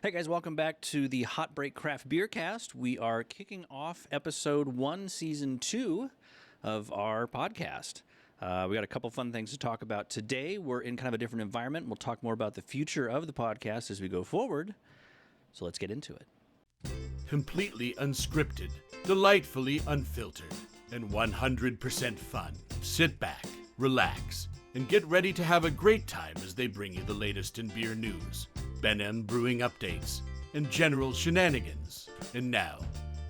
Hey guys, welcome back to the Hot Break Craft Beercast. We are kicking off episode 1, season 2 of our podcast. We got a couple fun things to talk about today. We're in kind of a different environment. We'll talk more about the future of the podcast as we go forward. So let's get into it. Completely unscripted, delightfully unfiltered, and 100% fun. Sit back, relax, and get ready to have a great time as they bring you the latest in beer news, Ben M brewing updates, and general shenanigans. And now,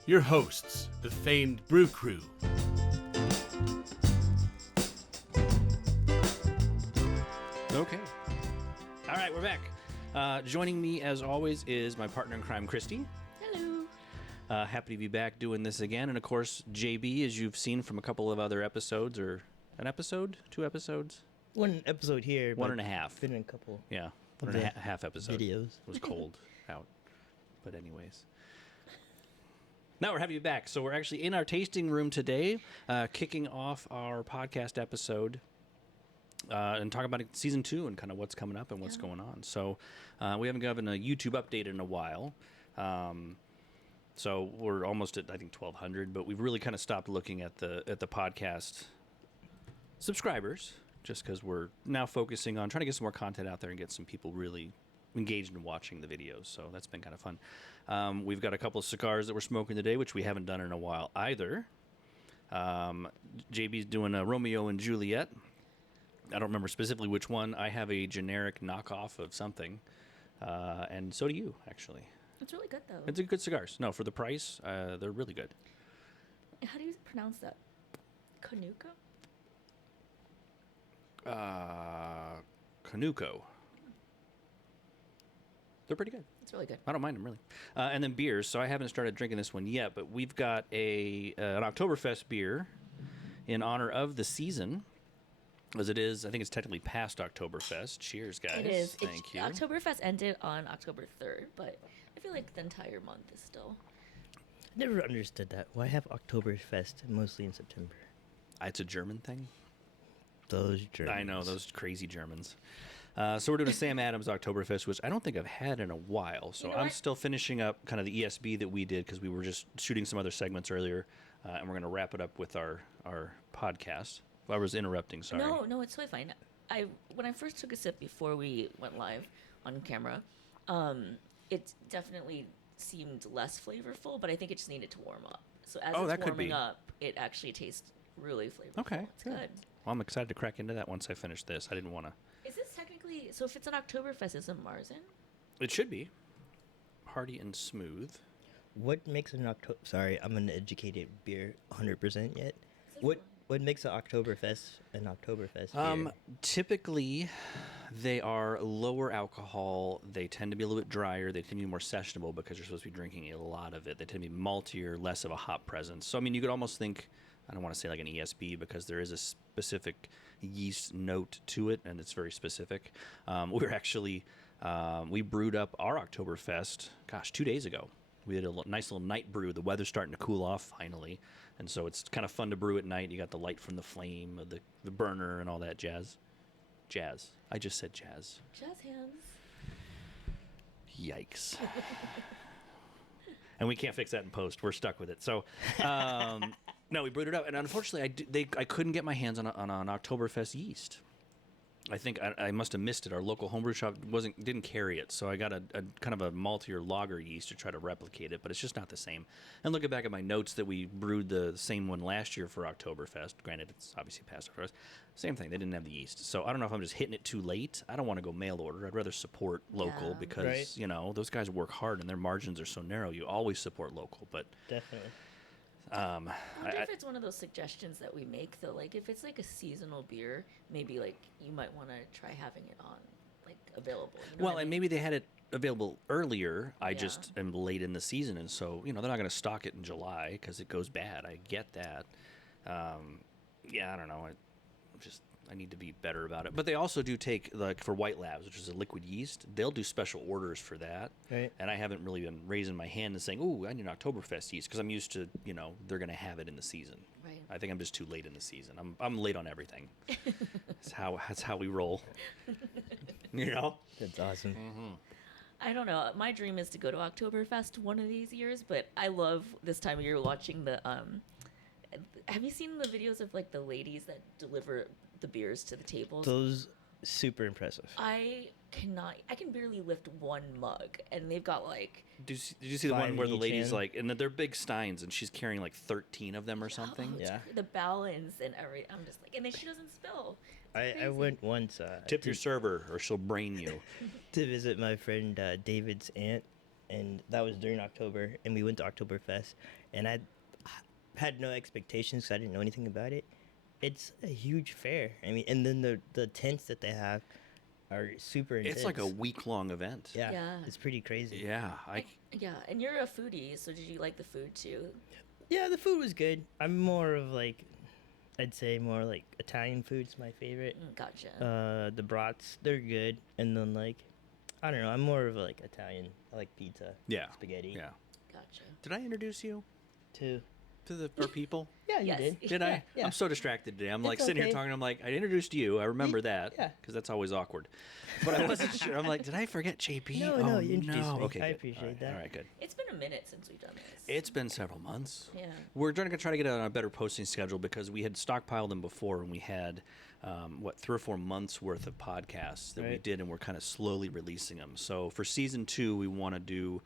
your hosts, the famed Brew Crew. Okay. All right, we're back. Joining me, as always, is my partner in crime, Kristy. Hello. Happy to be back doing this again. And, of course, JB, as you've seen from a couple of other episodes, or an episode? 2 episodes? One episode here. One and a half. Been in a couple. Yeah, one and a half episode. Videos. It was cold out. But anyways. Now we're happy to be back. So we're actually in our tasting room today, kicking off our podcast episode and talking about season 2 and kind of what's coming up and what's going on. So we haven't given a YouTube update in a while. So we're almost at, I think, 1,200, but we've really kind of stopped looking at the podcast subscribers, just because we're now focusing on trying to get some more content out there and get some people really engaged in watching the videos. So that's been kind of fun. We've got a couple of cigars that we're smoking today, which we haven't done in a while either. JB's doing a Romeo and Juliet. I don't remember specifically which one. I have a generic knockoff of something. And so do you, actually. It's really good, though. It's a good cigars. No, for the price, they're really good. How do you pronounce that? Kanuka? Canuco. They're pretty good. It's really good. I don't mind them, really. And then beers. So I haven't started drinking this one yet, but we've got an Oktoberfest beer in honor of the season, as it is. I think it's technically past Oktoberfest. Cheers, guys. It is. Thank you. Oktoberfest ended on October 3rd, but I feel like the entire month is still... Never understood that. Why have Oktoberfest mostly in September? It's a German thing. Those Germans. I know, those crazy Germans. So we're doing a Sam Adams Oktoberfest, which I don't think I've had in a while. So I'm still finishing up kind of the ESB that we did because we were just shooting some other segments earlier, and we're going to wrap it up with our podcast. I was interrupting, sorry. No, it's totally fine. When I first took a sip before we went live on camera, it definitely seemed less flavorful, but I think it just needed to warm up. So as it's warming up, it actually tastes really flavorful. Okay. It's good. Well, I'm excited to crack into that once I finish this. I didn't want to... Is this technically... So if it's an Oktoberfest, is it Marzen? It should be. Hearty and smooth. What makes an Oktober... Sorry, I'm an educated beer 100% yet. What makes an Oktoberfest an Oktoberfest beer? Typically, they are lower alcohol. They tend to be a little bit drier. They tend to be more sessionable because you're supposed to be drinking a lot of it. They tend to be maltier, less of a hop presence. So, I mean, you could almost think... I don't want to say like an ESB because there is a specific yeast note to it, and it's very specific. We're actually, we brewed up our Oktoberfest, 2 days ago. We did a nice little night brew. The weather's starting to cool off finally, and so it's kind of fun to brew at night. You got the light from the flame, of the burner, and all that jazz. Jazz. I just said jazz. Jazz hands. Yikes. And we can't fix that in post. We're stuck with it. So, no, we brewed it up, and unfortunately, I couldn't get my hands on an Oktoberfest yeast. I think I must have missed it. Our local homebrew shop didn't carry it, so I got a kind of a maltier lager yeast to try to replicate it, but it's just not the same. And looking back at my notes that we brewed the same one last year for Oktoberfest, granted it's obviously past Oktoberfest, same thing, they didn't have the yeast. So I don't know if I'm just hitting it too late. I don't want to go mail order. I'd rather support local because, those guys work hard and their margins are so narrow. You always support local, but... Definitely. I wonder if it's one of those suggestions that we make, though. Like, if it's like a seasonal beer, maybe like you might want to try having it on, like, available. You know and maybe they had it available earlier. I just am late in the season, and so they're not going to stock it in July because it goes bad. I get that. I don't know. I need to be better about it. But they also do take, like, for White Labs, which is a liquid yeast, they'll do special orders for that. Right. And I haven't really been raising my hand and saying, ooh, I need an Oktoberfest yeast, because I'm used to, they're going to have it in the season. Right. I think I'm just too late in the season. I'm late on everything. That's how we roll. That's awesome. Mm-hmm. I don't know. My dream is to go to Oktoberfest one of these years, but I love this time of year watching the. Have you seen the videos of like the ladies that deliver the beers to the tables? Those super impressive. I cannot. I can barely lift one mug, and they've got like. Did you see the one 5 where the each lady's in. like, and they're big steins, and she's carrying like 13 of them or something? Oh, it's Yeah. the balance and everything. I'm just like, and then she doesn't spill. It's I crazy. went once Tip your server, or she'll brain you. to visit my friend David's aunt, and that was during October, and we went to Oktoberfest, and I had no expectations 'cause I didn't know anything about it. It's a huge fair. I mean, and then the tents that they have are super intense. It's like a week-long event. Yeah, Yeah. it's pretty crazy. Yeah, Yeah, and you're a foodie, so did you like the food too? Yeah, the food was good. I'm more of like, I'd say more like Italian food's my favorite. Gotcha. The brats, they're good, and then like, I don't know, I'm more of like Italian. I like pizza. yeah, Spaghetti. yeah. Gotcha. Did I introduce you Too. to our people? Yeah, you Yes. did. Did I? Yeah. I'm so distracted today. I'm like It's sitting here okay. talking. I'm like, I introduced you. I remember that. yeah. Because that's always awkward. But I wasn't sure. I'm like, did I forget JP? No, oh, no, you introduced me. Okay, I good. appreciate All right, that. All right, good. It's been a minute since we've done this. It's been several months. Yeah. We're going to try to get on a better posting schedule because we had stockpiled them before, and we had 3 or 4 months worth of podcasts that we Right. did, and we're kind of slowly releasing them. So for season 2, we want to do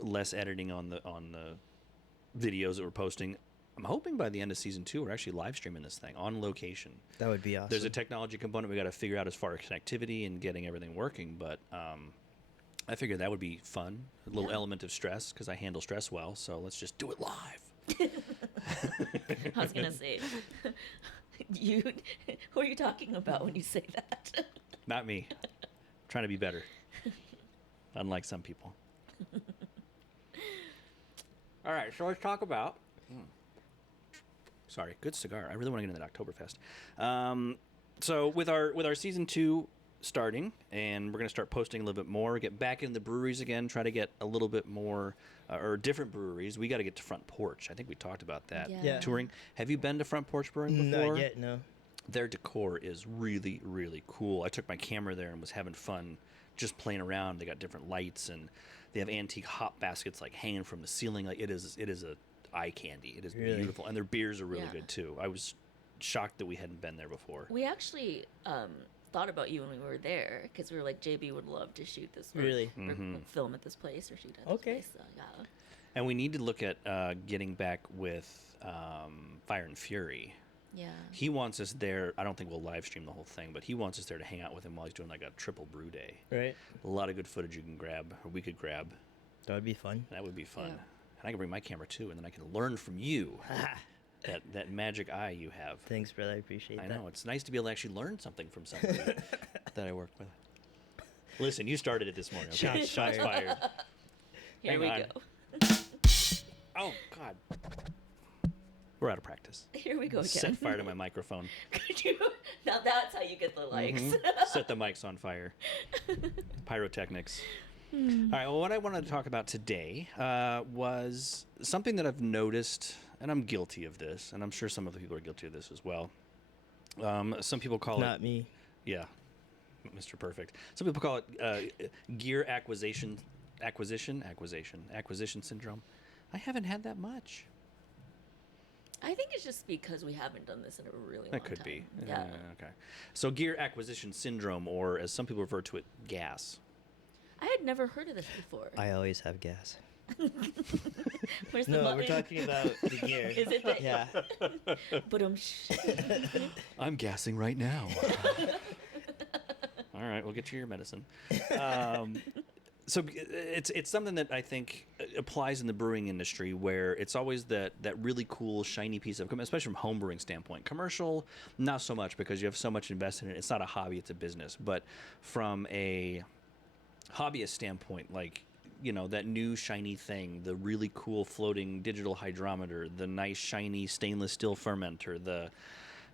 less editing on the videos that we're posting. I'm hoping by the end of season 2, we're actually live streaming this thing on location. That would be awesome. There's a technology component we got to figure out as far as connectivity and getting everything working, but I figured that would be fun. A little Yeah. element of stress because I handle stress well. So let's just do it live. I was gonna say, who are you talking about when you say that? Not me. Trying to be better. Unlike some people. All right, so let's talk about. Sorry, good cigar. I really want to get into that Oktoberfest. So with our season 2 starting, and we're going to start posting a little bit more, get back in the breweries again, try to get a little bit more, or different breweries. We got to get to Front Porch. I think we talked about that. Yeah. Touring. Have you been to Front Porch Brewing before? Not yet, no. Their decor is really, really cool. I took my camera there and was having fun just playing around. They got different lights, and they have antique hop baskets like hanging from the ceiling. Like it is a eye candy. It is Really? beautiful, and their beers are really Yeah. good too. I was shocked that we hadn't been there before. We actually thought about you when we were there because we were like, JB would love to shoot this. Really? Or film at this place or shoot at Okay. this place. So, yeah. And we need to look at getting back with Fire and Fury. Yeah. He wants us there. I don't think we'll live stream the whole thing, but he wants us there to hang out with him while he's doing like a triple brew day. Right? A lot of good footage you can grab, or we could grab. That would be fun. That would be fun. Yeah. And I can bring my camera too, and then I can learn from you. that magic eye you have. Thanks, brother. I appreciate I that. know. It's nice to be able to actually learn something from somebody that I work with. Listen, you started it this morning. Okay? Shots fired. fired. Here Hang we on. go. Oh, God. We're out of practice. Here we go again. Set fire to my microphone. Could you? Now that's how you get the likes. Set the mics on fire. Pyrotechnics. All right. Well, what I wanted to talk about today was something that I've noticed, and I'm guilty of this, and I'm sure some other people are guilty of this as well. Some people call Not it. me. Yeah, Mr. Perfect. Some people call it gear acquisition syndrome. I haven't had that much. I think it's just because we haven't done this in a really long That could time. be. Yeah. Okay. So gear acquisition syndrome, or as some people refer to it, gas. I had never heard of this before. I always have gas. Where's the No, button? we're talking about the gear. Is it that? Yeah. But I'm gassing right now. All right, we'll get you your medicine. So it's something that I think applies in the brewing industry, where it's always that really cool shiny piece of equipment, especially from home brewing standpoint. Commercial, not so much, because you have so much invested in it. It's not a hobby; it's a business. But from a hobbyist standpoint, like, you know, that new shiny thing, the really cool floating digital hydrometer, the nice shiny stainless steel fermenter, the,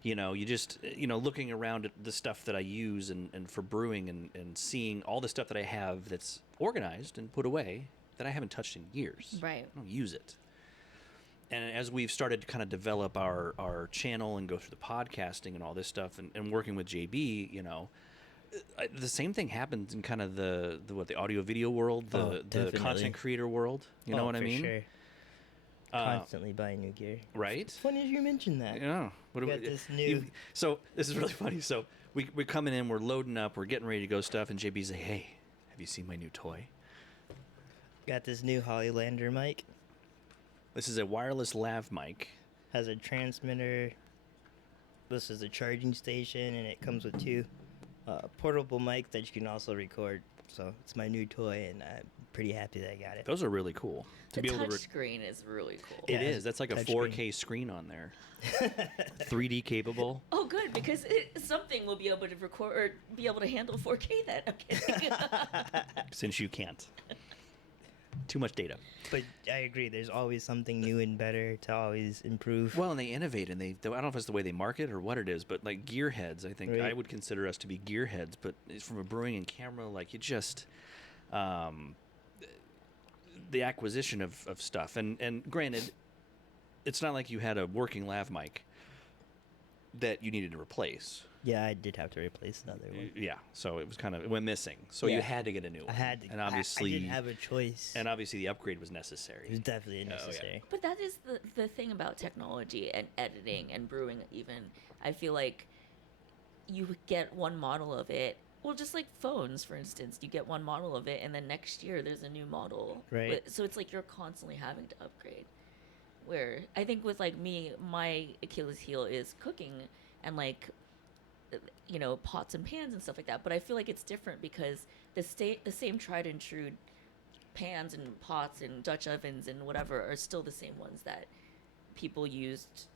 you know, you just, you know, looking around at the stuff that I use and for brewing and seeing all the stuff that I have that's organized and put away that I haven't touched in years. Right. I don't use it. And as we've started to kind of develop our channel and go through the podcasting and all this stuff and working with JB, you know, the same thing happens in kind of the audio video world, the definitely. content creator world. You know what I for mean? Sure. Constantly buying new gear. Right? It's funny you mentioned that. Yeah. What do We got this new- So this is really funny. So we're coming in, we're loading up, we're getting ready to go stuff, and JB's like, "Hey, have you seen my new toy? Got this new Hollywlander mic. This is a wireless lav mic. Has a transmitter. This is a charging station, and it comes with two portable mics that you can also record. So it's my new toy, and I'm pretty happy that I got it. Those are really cool. The touch screen is really cool. It Yeah, is. That's like a touch 4K screen on there. 3D capable. Oh, good, because something will be able to record or be able to handle 4K then. Okay. Since you can't. Too much data. But I agree. There's always something new and better to always improve. Well, and they innovate, and I don't know if it's the way they market or what it is, but like gearheads, I think Right. I would consider us to be gearheads. But it's from a brewing and camera, like you just, the acquisition of stuff, and granted, it's not like you had a working lav mic that you needed to replace. Yeah, I did have to replace another one. Yeah, so it was kind of it went missing. So you Yeah. had to get a new one. I had to. and obviously, I didn't have a choice. and obviously the upgrade was necessary. It was definitely yeah. necessary. But that is the thing about technology and editing and brewing even. I feel like you get one model of it. Well, just like phones, for instance, you get one model of it, and then next year there's a new model. Right. So it's like you're constantly having to upgrade. Where I think with like me, my Achilles heel is cooking and like, you know, pots and pans and stuff like that. But I feel like it's different because the same tried and true pans and pots and Dutch ovens and whatever are still the same ones that people used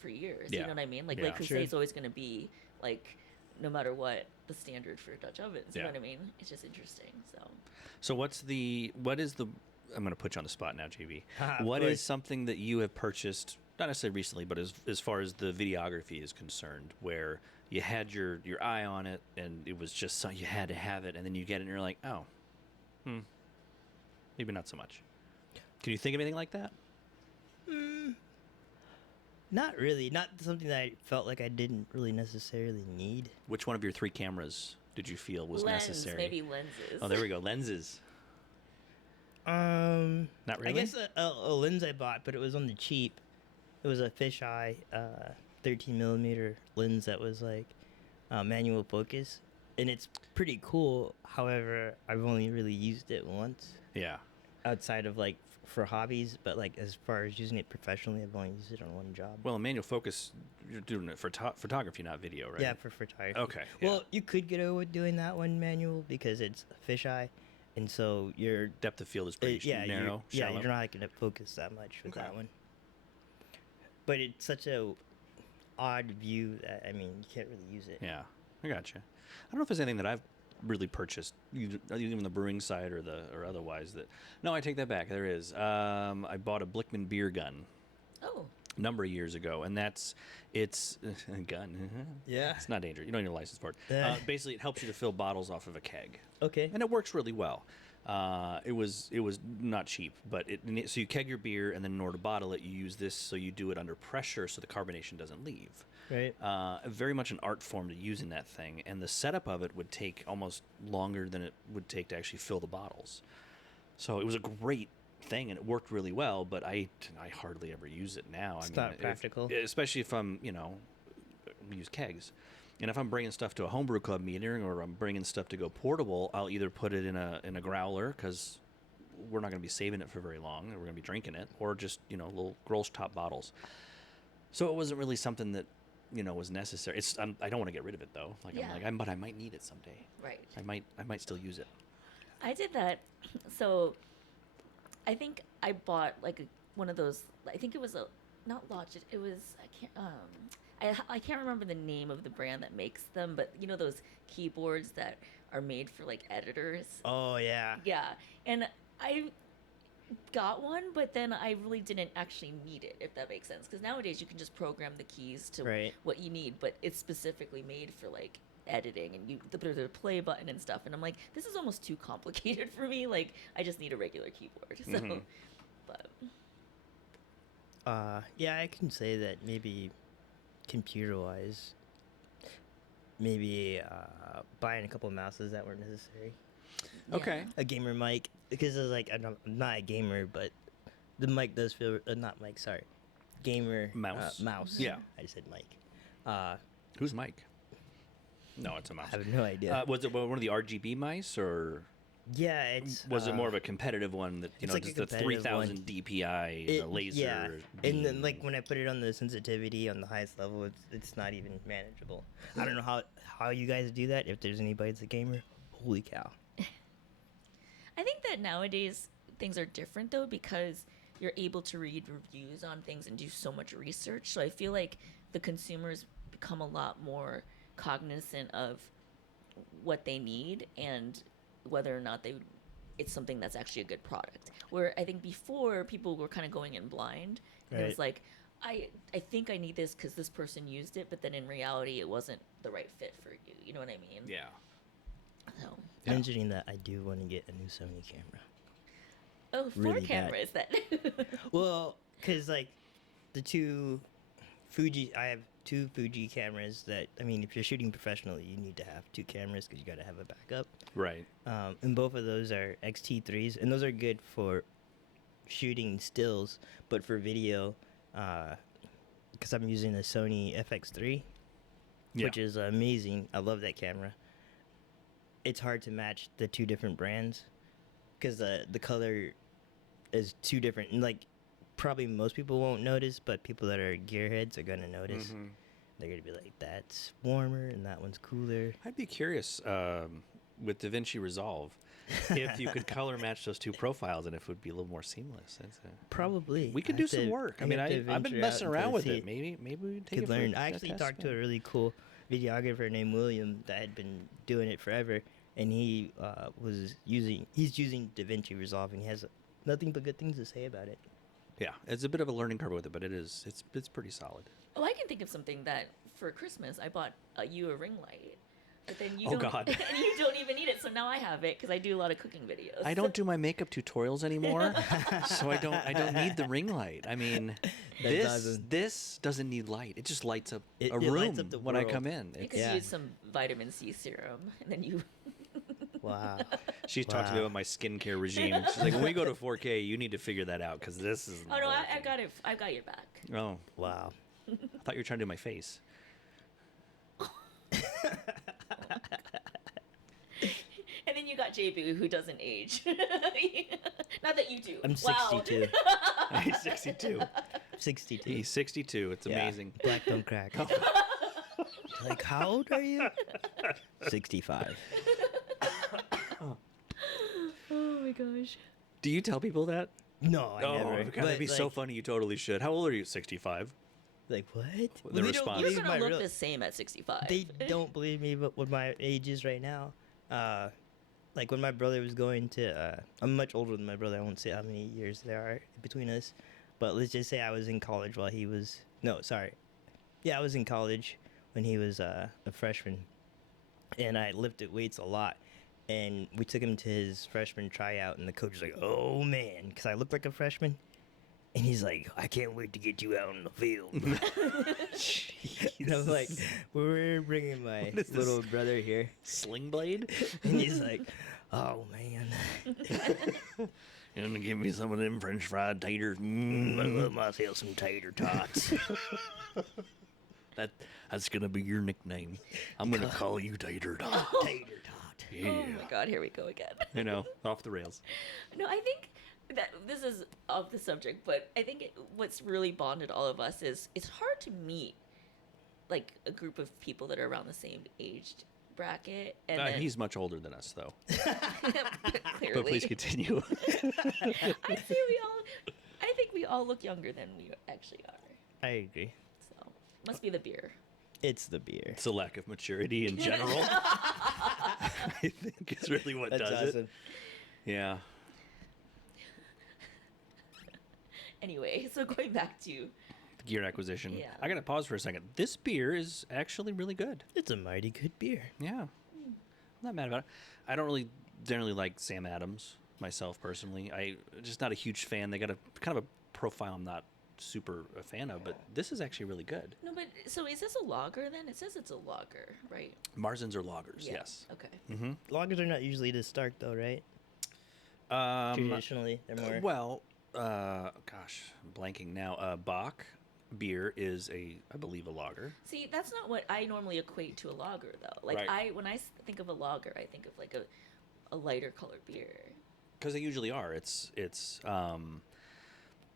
for years. Yeah. You know what I mean? Like Yeah. Le Creuset is always going to be like, no matter what, the standard for Dutch ovens. You know Yeah. what I mean? It's just interesting. So So what is the I'm going to put you on the spot now, JB. Of What is course. something that you have purchased, not necessarily recently, but as far as the videography is concerned, where you had your eye on it and it was just so you had to have it, and then you get it and you're like, oh, maybe not so much. Can you think of anything like that? Not really. Not something that I felt like I didn't really necessarily need. Which one of your 3 cameras did you feel was necessary? maybe lenses. Oh, there we go. Lenses. Not really? I guess a lens I bought, but it was on the cheap. It was a fisheye 13 millimeter lens that was like manual focus, and it's pretty cool. However, I've only really used it once Yeah. outside of like for hobbies, but like as far as using it professionally, I've only used it on one job. Well, manual focus, you're doing it for photography, not video, right? Yeah, for photography. Okay, yeah. Well, you could get away with doing that one manual because it's fisheye, and so your Depth of field is pretty narrow, yeah, shallow. you're not gonna focus that much with Okay. that one. But it's such a odd view that I mean you can't really use it. Yeah, I gotcha. I don't know if there's anything that I've really purchased, even the brewing side or otherwise. That no, I take that back. There is. I bought a Blickman beer gun Oh, a number of years ago, and it's a gun. Yeah. It's not dangerous. You don't need a license for it. Yeah. Basically, it helps you to fill bottles off of a keg. Okay. And it works really well. It was not cheap, but so you keg your beer, and then in order to bottle it, you use this. So you do it under pressure, so the carbonation doesn't leave. Right. Very much an art form to use in that thing, and the setup of it would take almost longer than it would take to actually fill the bottles. So it was a great thing, and it worked really well. But I hardly ever use it now. It's not practical. Especially if I'm we use kegs. And if I'm bringing stuff to a homebrew club meeting, or I'm bringing stuff to go portable, I'll either put it in a growler because we're not going to be saving it for very long, and we're going to be drinking it, or just little Grolsch top bottles. So it wasn't really something that was necessary. I don't want to get rid of it though. Yeah. But I might need it someday. right. I might still use it. I did that. So I think I bought like one of those. I think it was not Logitech. It was I can't remember the name of the brand that makes them, but those keyboards that are made for like editors. Oh yeah. Yeah, and I got one, but then I really didn't actually need it, if that makes sense. Because nowadays you can just program the keys to Right. what you need, but it's specifically made for like editing, and there's a play button and stuff. And I'm like, this is almost too complicated for me. Like, I just need a regular keyboard. So, Mhm. but Yeah, I can say that maybe computer-wise, maybe buying a couple of mouses that weren't necessary. Okay. A gamer mic, because it's like I'm not a gamer, but the mic does feel not mic. Sorry, gamer Mouse. Mouse. Yeah. I just said mic. Who's Mike? No, it's a mouse. I have no idea. Was it one of the RGB mice, or Yeah, it's. was it more of a competitive one that it's like just a the competitive 3000 one. DPI and the laser? Yeah, and then beam? like when I put it on the sensitivity on the highest level, it's not even manageable. I don't know how you guys do that. If there's anybody that's a gamer, holy cow! I think that nowadays things are different though because you're able to read reviews on things and do so much research. So I feel like the consumers become a lot more cognizant of what they need and whether or not it's something that's actually a good product. Where I think before people were kind of going in blind. And it was Right. like, I think I need this because this person used it, but then in reality it wasn't the right fit for you. You know what I mean? Yeah. So, Mentioning that, I do want to get a new Sony camera. oh, 4 Really bad. cameras then. Well, because like the two Fuji, I have two Fuji cameras that, I mean, if you're shooting professionally, you need to have two cameras because you got to have a backup. Right. And both of those are XT3s, and those are good for shooting stills, but for video, because I'm using a Sony FX3, Yeah. which is amazing. I love that camera. It's hard to match the two different brands because the color is two different. And like, probably most people won't notice, but people that are gearheads are gonna notice. Mhm. They're gonna be like, "That's warmer and that one's cooler." I'd be curious with DaVinci Resolve if you could color match those two profiles and if it would be a little more seamless. Probably. We could I do have some to- work. I I mean, have to I've been venture messing out around to with see it. Maybe we would take could it for learn. I a actually test talked to a spin. really cool videographer named William that had been doing it forever, and he's using DaVinci Resolve, and he has nothing but good things to say about it. Yeah, it's a bit of a learning curve with it, but it's pretty solid. Oh, I can think of something that for Christmas I bought you a ring light, but then you Oh, don't, God. and you don't even need it. So now I have it because I do a lot of cooking videos. I don't do my makeup tutorials anymore, so I don't need the ring light. I mean, this doesn't need light. It just lights up It a room lights up the when I world. come in. You It's, could Yeah. use some vitamin C serum, and then you. Wow. she's talked to me Wow. about my skincare regime. She's like, when we go to 4K, you need to figure that out because this is. Oh no, I got it. I got your back. Oh, Wow. I thought you were trying to do my face. And then you got JB, who doesn't age. Not that you do. I'm Wow. 62. He's 62. 62. He's 62. It's Yeah. amazing. Black don't crack. Like, how old are you? 65. Oh my gosh. Do you tell people that? No, I never. God, that'd be But, so like- funny. You totally should. How old are you? 65. Like, what? The They don't response. You're believe gonna my look real- the same at 65. They don't believe me, but what my age is right now. Like when my brother was going to, I'm much older than my brother. I won't say how many years there are between us, but let's just say I was in college while he was. No, sorry. Yeah, I was in college when he was a freshman, and I lifted weights a lot. And we took him to his freshman tryout, and the coach was like, "Oh man," because I looked like a freshman. And he's like, "I can't wait to get you out in the field." And I'm like, "We're bringing my What is this? little brother here." Sling blade? And he's like, "Oh, man. You gonna give me some of them French fried taters? I love myself some tater tots." That's gonna be your nickname. I'm gonna call you Tater Tot. Tater tot. Yeah. Oh my god, here we go again. You know, off the rails. No, I think that this is off the subject, but I think what's really bonded all of us is it's hard to meet like a group of people that are around the same age bracket. And then, He's much older than us, though. clearly, But please continue. I think we all look younger than we actually are. I agree. So must be the beer. It's the beer. It's a lack of maturity in general. I think is really what That's does awesome. it. Yeah. Anyway, so going back to Gear acquisition. Yeah. I gotta pause for a second. This beer is actually really good. It's a mighty good beer. Yeah. I'm not mad about it. I don't really generally like Sam Adams myself personally. I just not a huge fan. They got a kind of a profile I'm not super a fan of, but this is actually really good. No, but so is this a lager then? It says it's a lager, right? Marzens are lagers, Yeah. yes. Okay. Lagers are not usually this dark, though, right? Traditionally, they're more. Well, gosh, I'm blanking now. Bach beer is I believe, a lager. See, that's not what I normally equate to a lager, though. Like Right. when I think of a lager, I think of like a lighter colored beer. Because they usually are. It's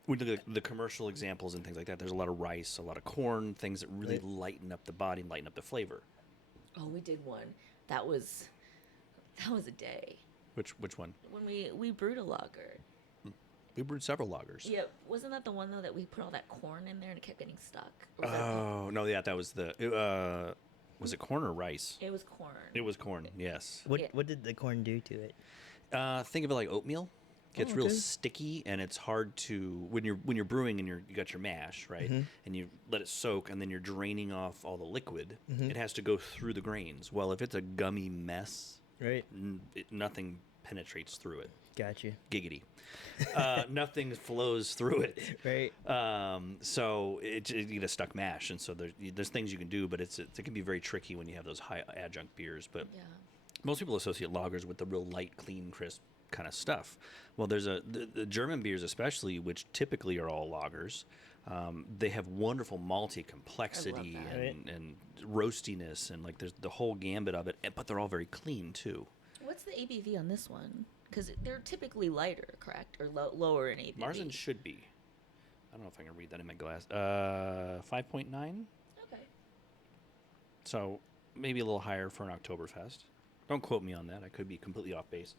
when you look at the commercial examples and things like that, there's a lot of rice, a lot of corn, things that really Right. lighten up the body and lighten up the flavor. Oh, we did one. That was a day Which one? when we brewed a lager. We brewed several lagers. Yeah, wasn't that the one though that we put all that corn in there and it kept getting stuck? Or was that Oh no, yeah, that was was it corn or rice? it was corn. It was corn. Yes. What Yeah. what did the corn do to it? Think of it like oatmeal. Gets real okay. sticky, and it's hard to when you're brewing and you got your mash, right, and you let it soak, and then you're draining off all the liquid. It has to go through the grains. Well, if it's a gummy mess, Right. nothing penetrates through it. Gotcha. Giggity. Nothing flows through it. Right. So you get a stuck mash, and so there's things you can do, but it can be very tricky when you have those high adjunct beers. But Yeah. most people associate lagers with the real light, clean, crisp kind of stuff. Well, there's the German beers especially, which typically are all lagers. They have wonderful malty complexity that. and roastiness, and like there's the whole gambit of it. But they're all very clean too. What's the ABV on this one? Because they're typically lighter, correct, or lower in ABV. Marzen should be. I don't know if I can read that in my glass. 5.9. Okay. So maybe a little higher for an Oktoberfest. Don't quote me on that. I could be completely off base.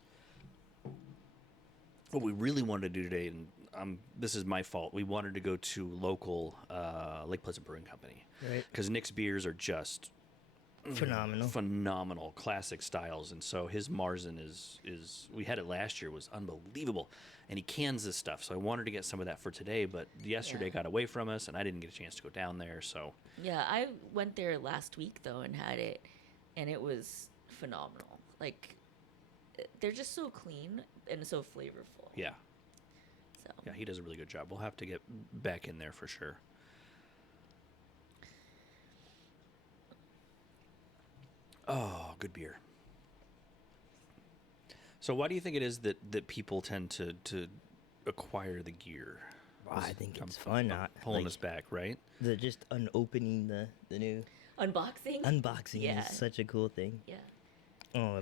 What we really wanted to do today, and this is my fault, we wanted to go to local Lake Pleasant Brewing Company. Right. Because Nick's beers are just phenomenal classic styles, and so his Marzen is we had it last year, was unbelievable, and he cans this stuff, so I wanted to get some of that for today, but yesterday Yeah. got away from us and I didn't get a chance to go down there. So Yeah, I went there last week though and had it, and it was phenomenal. Like, they're just so clean and so flavorful. yeah, So he does a really good job. We'll have to get back in there for sure. Oh, good beer. So why do you think it is that people tend to acquire the gear? I think it's fun. Pulling like, us back, right? the just unopening the new unboxing. unboxing Yeah. is such a cool thing. Yeah.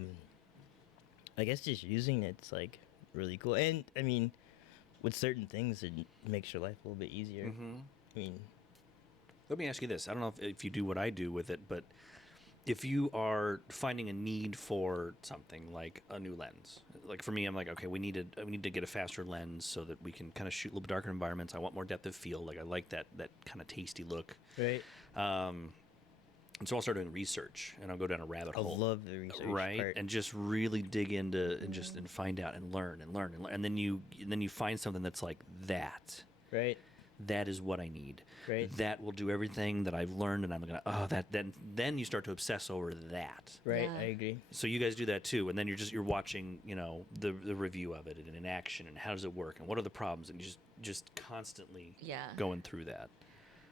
I guess just using it's like really cool, and I mean, with certain things, it makes your life a little bit easier. Mm-hmm. I mean, Let me ask you this. I don't know if you do what I do with it, but if you are finding a need for something like a new lens, like for me, I'm like, okay, we need to get a faster lens so that we can kind of shoot a little bit darker environments. I want more depth of field. Like I like that kind of tasty look. right? And so I'll start doing research, and I'll go down a rabbit I hole. love the research Right, part. and just really dig into and find out and learn, and then you find something that's like that. right, That is what I need. Right. That will do everything that I've learned, and I'm gonna then you start to obsess over that. right. Yeah. I agree. So you guys do that too, and then you're watching, the review of it and in action, and how does it work, and what are the problems, and you just constantly Yeah. going through that.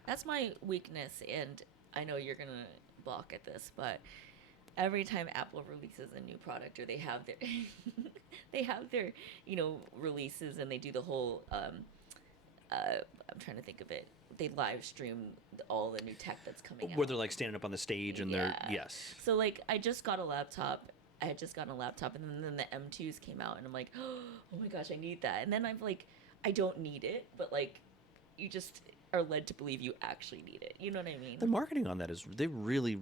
That's my weakness, and I know you're gonna balk at this, but every time Apple releases a new product, or they have their releases, and they do the whole I'm trying to think of it. They live stream all the new tech that's coming out. Where they're like standing up on the stage and they're Yeah. yes. So like I just got a laptop. I had just gotten a laptop, and then the M2s came out, and I'm like, oh my gosh, I need that. And then I'm like, I don't need it, but like, you just are led to believe you actually need it. You know what I mean? The marketing on that is they really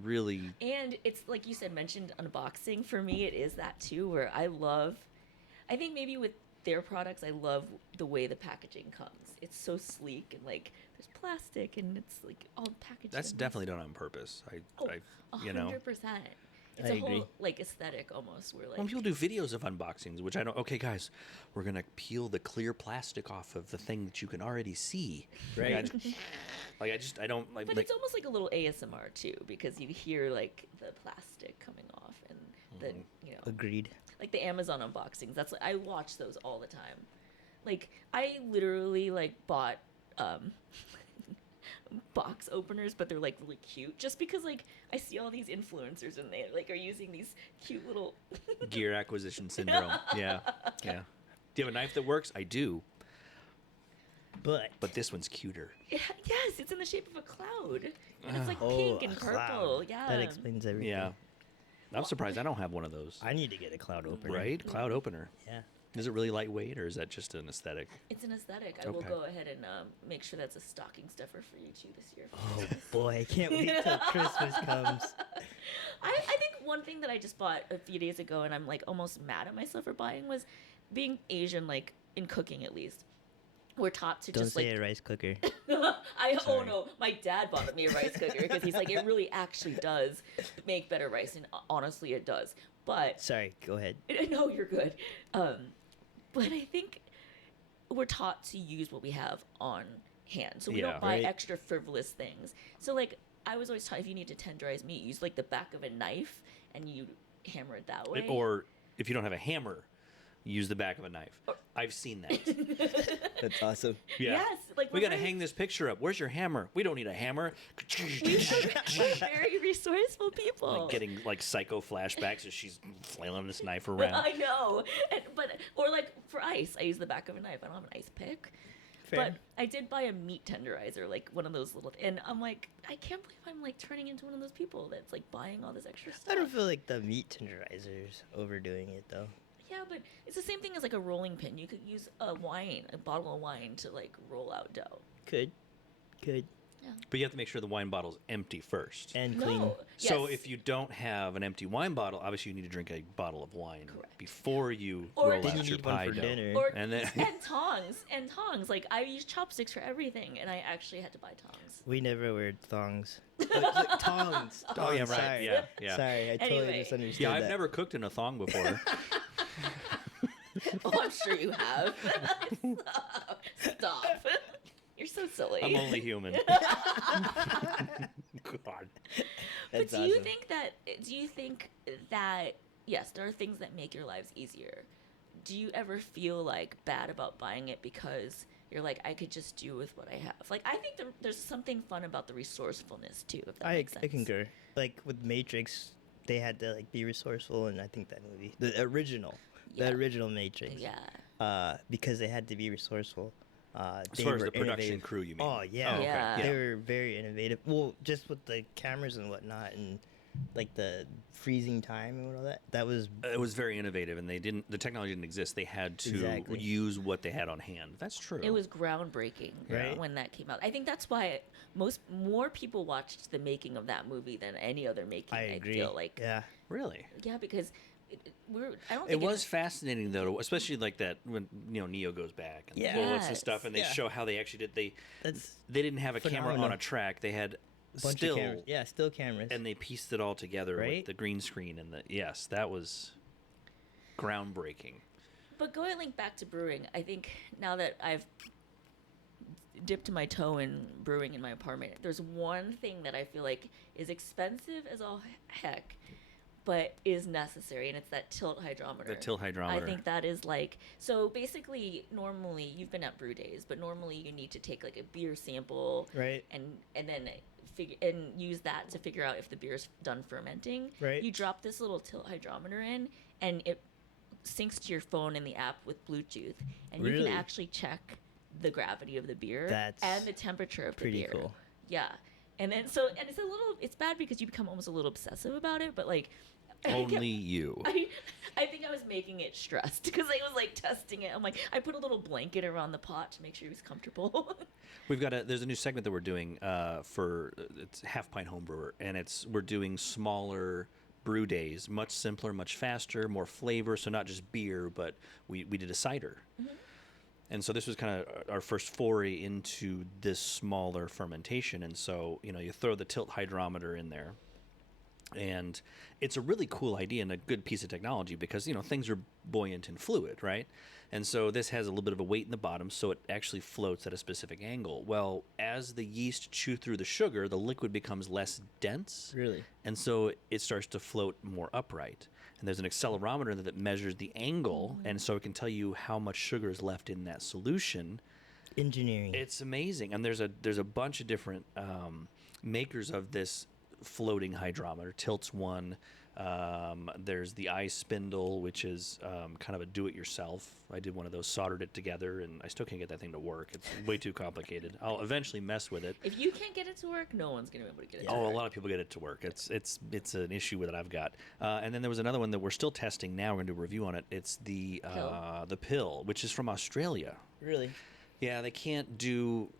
And it's like you said, mentioned unboxing. For me, it is that too, where I think maybe with their products, I love the way the packaging comes. It's so sleek, and like there's plastic, and it's like all packaged. that's in definitely done on purpose. Oh, I 100%. It's I a agree. whole like aesthetic almost. Where like when people do videos of unboxings, which I don't. Okay, guys, we're gonna peel the clear plastic off of the thing that you can already see. Right. I don't like. But it's almost like a little ASMR too, because you hear like the plastic coming off, and the Agreed. like the Amazon unboxings. That's I watch those all the time. Like I literally like bought box openers, but they're like really cute. Just because like I see all these influencers and they like are using these cute little Gear acquisition syndrome. Yeah. Yeah. Do you have a knife that works? I do. But this one's cuter. Yes, it's in the shape of a cloud. And it's like Oh, pink and a purple. cloud. Yeah. That explains everything. Yeah. I'm surprised I don't have one of those. I need to get a cloud opener. Right? Cloud opener. Yeah. Is it really lightweight or is that just an aesthetic? It's an aesthetic. I will Okay. go ahead and make sure that's a stocking stuffer for you too this year. Oh boy, I can't wait till Christmas comes. I think one thing that I just bought a few days ago and I'm like almost mad at myself for buying was being Asian, like in cooking at least. We're taught to Don't just say like a rice cooker. oh Sorry. no, my dad bought me a rice cooker because he's like it really actually does make better rice and honestly it does. But Sorry, go ahead. no, you're good. But I think we're taught to use what we have on hand, so we Yeah. don't buy Right. extra frivolous things. So like I was always taught if you need to tenderize meat, use like the back of a knife and you hammer it that way. Or if you don't have a hammer, use the back of a knife. I've seen that. That's awesome. Yeah. Yes, like We we're got to very- hang this picture up. Where's your hammer? We don't need a hammer. We're very resourceful people. Like getting like psycho flashbacks as she's flailing this knife around. I know, or like for ice, I use the back of a knife. I don't have an ice pick. Fair. But I did buy a meat tenderizer, like one of those little, and I'm like, I can't believe I'm like turning into one of those people that's like buying all this extra stuff. I don't feel like the meat tenderizer's overdoing it though. Yeah, but it's the same thing as like a rolling pin. You could use a bottle of wine to like roll out dough. Could. But you have to make sure the wine bottle's empty first. And clean. No. So yes. if you don't have an empty wine bottle, obviously you need to drink a bottle of wine Correct. before you Or roll then out you your need one pie for dough. dinner. Or And then and tongs. Like I use chopsticks for everything, and I actually had to buy tongs. We never wear thongs. Tongs. Oh yeah, right. Sorry. Yeah, yeah. Sorry, I totally Anyway. misunderstood Yeah, I've that. never cooked in a thong before. Oh, I'm sure you have. Stop. You're so silly. I'm only human. God. But That's do you awesome. think that yes, there are things that make your lives easier. Do you ever feel like bad about buying it because you're like I could just do with what I have? Like I think there's something fun about the resourcefulness too. If that makes sense. I concur. Like with Matrix, they had to like be resourceful, and I think that movie, the original Matrix, Yeah. because they had to be resourceful. As They far as were the production innovative. crew, you mean? Oh yeah, Oh, okay. Yeah. They were very innovative. Well, just with the cameras and whatnot, and like the freezing time and all that. That was It was very innovative, and the technology didn't exist. They had to Exactly. use what they had on hand. That's true. It was groundbreaking Right. when that came out. I think that's why more people watched the making of that movie than any other making. I agree. feel like yeah. really. yeah, because I don't It think was fascinating though, especially like that when Neo goes back and Yeah. bullets and Yes. stuff, and they Yeah. show how they actually did. That's They didn't have a camera on phenomenal. a track. They had a bunch still, of cameras. Yeah, still cameras. and they pieced it all together with Right? the green screen and the yes, that was groundbreaking. But going like back to brewing, I think now that I've dipped my toe in brewing in my apartment, there's one thing that I feel like is expensive as all heck, but is necessary, and it's that tilt hydrometer. The tilt hydrometer. I think that is like so. Basically, normally you've been at brew days, but normally you need to take like a beer sample, Right. and then use that to figure out if the beer's done fermenting. Right. You drop this little tilt hydrometer in, and it syncs to your phone in the app with Bluetooth, and you Really? can actually check the gravity of the beer That's and the temperature of the pretty beer. cool. Yeah, and it's bad because you become almost a little obsessive about it, but like Only you. I think I was making it stressed because I was like testing it. I'm like, I put a little blanket around the pot to make sure it was comfortable. We've got there's a new segment that we're doing for it's Half Pint Homebrewer, and we're doing smaller brew days, much simpler, much faster, more flavor. So not just beer, but we did a cider. Mm-hmm. And so this was kind of our first foray into this smaller fermentation. And so, you throw the tilt hydrometer in there. And it's a really cool idea and a good piece of technology because, things are buoyant and fluid, right? And so this has a little bit of a weight in the bottom, so it actually floats at a specific angle. Well, as the yeast chew through the sugar, the liquid becomes less dense. Really? And so it starts to float more upright. And there's an accelerometer that measures the angle, and so it can tell you how much sugar is left in that solution. engineering. It's amazing, and there's a bunch of different makers of this floating hydrometer. Tilt's one. There's the ice spindle, which is kind of a do-it-yourself. I did one of those, soldered it together, and I still can't get that thing to work. It's way too complicated. I'll eventually mess with it. If you can't get it to work, no one's gonna be able to get it. Oh, to work. a lot of people get it to work. It's an issue that I've got. And then there was another one that we're still testing now. We're going to do a review on it. It's the pill, which is from Australia. Really? Yeah, they can't do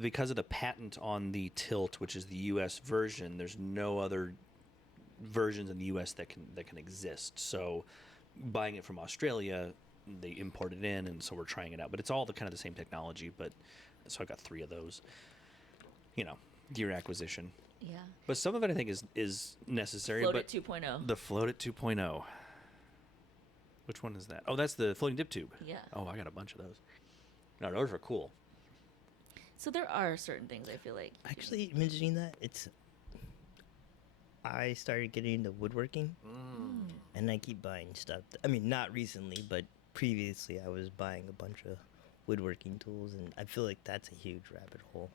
because of the patent on the Tilt, which is the U.S. version. There's no other versions in the U.S. that can exist. So, buying it from Australia, they import it in, and so we're trying it out. But it's all the kind of the same technology. But so I got 3 of those. Gear acquisition. Yeah. But some of it I think is necessary. Float but it 2.0. The Float It 2.0. Which one is that? Oh, that's the floating dip tube. Yeah. Oh, I got a bunch of those. No, those are cool. So there are certain things I feel like. Actually, mentioning that, I started getting into woodworking, and I keep buying stuff. I mean, not recently, but previously I was buying a bunch of woodworking tools, and I feel like that's a huge rabbit hole.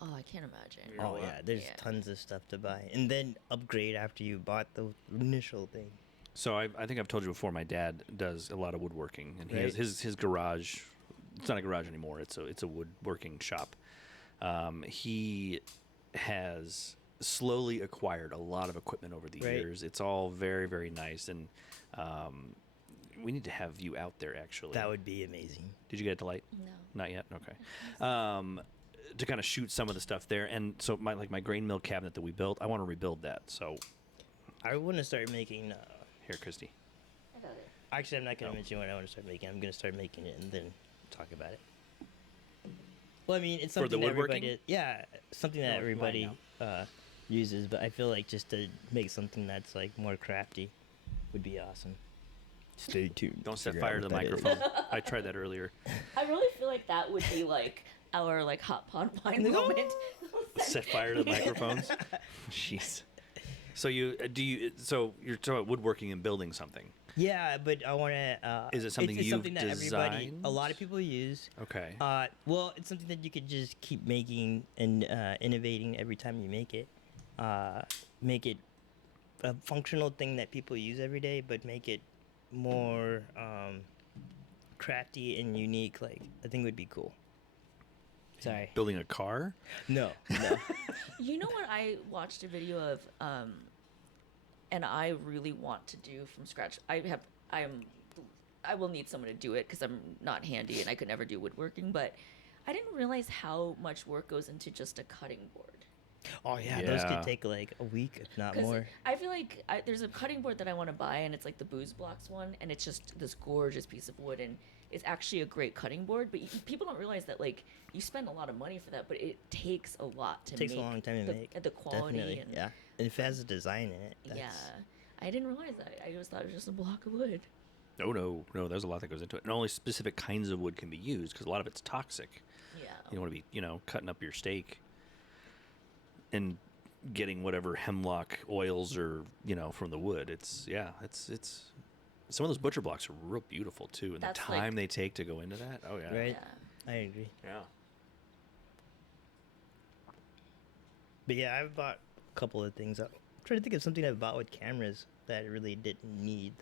Oh, I can't imagine. Yeah. Oh yeah, there's tons of stuff to buy, and then upgrade after you bought the initial thing. So I think I've told you before. My dad does a lot of woodworking, and he Right. has his garage. It's not a garage anymore. It's a woodworking shop. He has slowly acquired a lot of equipment over the Right. years. It's all very, very nice, and we need to have you out there. Actually, That would be amazing. Did you get it to light? No. Not yet. Okay. To kind of shoot some of the stuff there, and so my grain mill cabinet that we built, I want to rebuild that. So I want to start making. here, Kristy. I got it. Actually, I'm not going Oh. to mention what I want to start making. I'm going to start making it and then talk about it. Well, I mean, it's For something the that everybody, woodworking? yeah, something that No, why everybody uses. But I feel like just to make something that's like more crafty would be awesome. Stay tuned. Don't set Figure out fire to what the that is. microphone. I tried that earlier. I really feel like that would be like our like hot pot wine moment. Set fire to the microphones. Jeez. So you're talking about woodworking and building something. Yeah, but I want to. Is it something it's you've something that everybody, a lot of designed? people use. Okay. Well, it's something that you could just keep making and innovating every time you make it. Make it a functional thing that people use every day, but make it more crafty and unique. Like, I think would be cool. Sorry. Building a car? No. You know what I watched a video of, and I really want to do from scratch. I will need someone to do it because I'm not handy and I could never do woodworking. But I didn't realize how much work goes into just a cutting board. Oh yeah, those Yeah. could take like a week, if not 'Cause more. I feel like there's a cutting board that I want to buy, and it's like the Booze Blocks one, and it's just this gorgeous piece of wood, and it's actually a great cutting board. But people don't realize that like you spend a lot of money for that, but it takes a lot to It takes make. a long time to make. The quality. Definitely, And, yeah. And if it has a design in it, that's, Yeah, I didn't realize that. I just thought it was just a block of wood. No. There's a lot that goes into it, and only specific kinds of wood can be used because a lot of it's toxic. Yeah. You don't want to be, cutting up your steak and getting whatever hemlock oils or from the wood. It's some of those butcher blocks are real beautiful too, and That's the like- time they take to go into that. Oh yeah. right. Yeah. I agree. Yeah. But yeah, I've bought a couple of things. I'm trying to think of something I've bought with cameras that I really didn't need.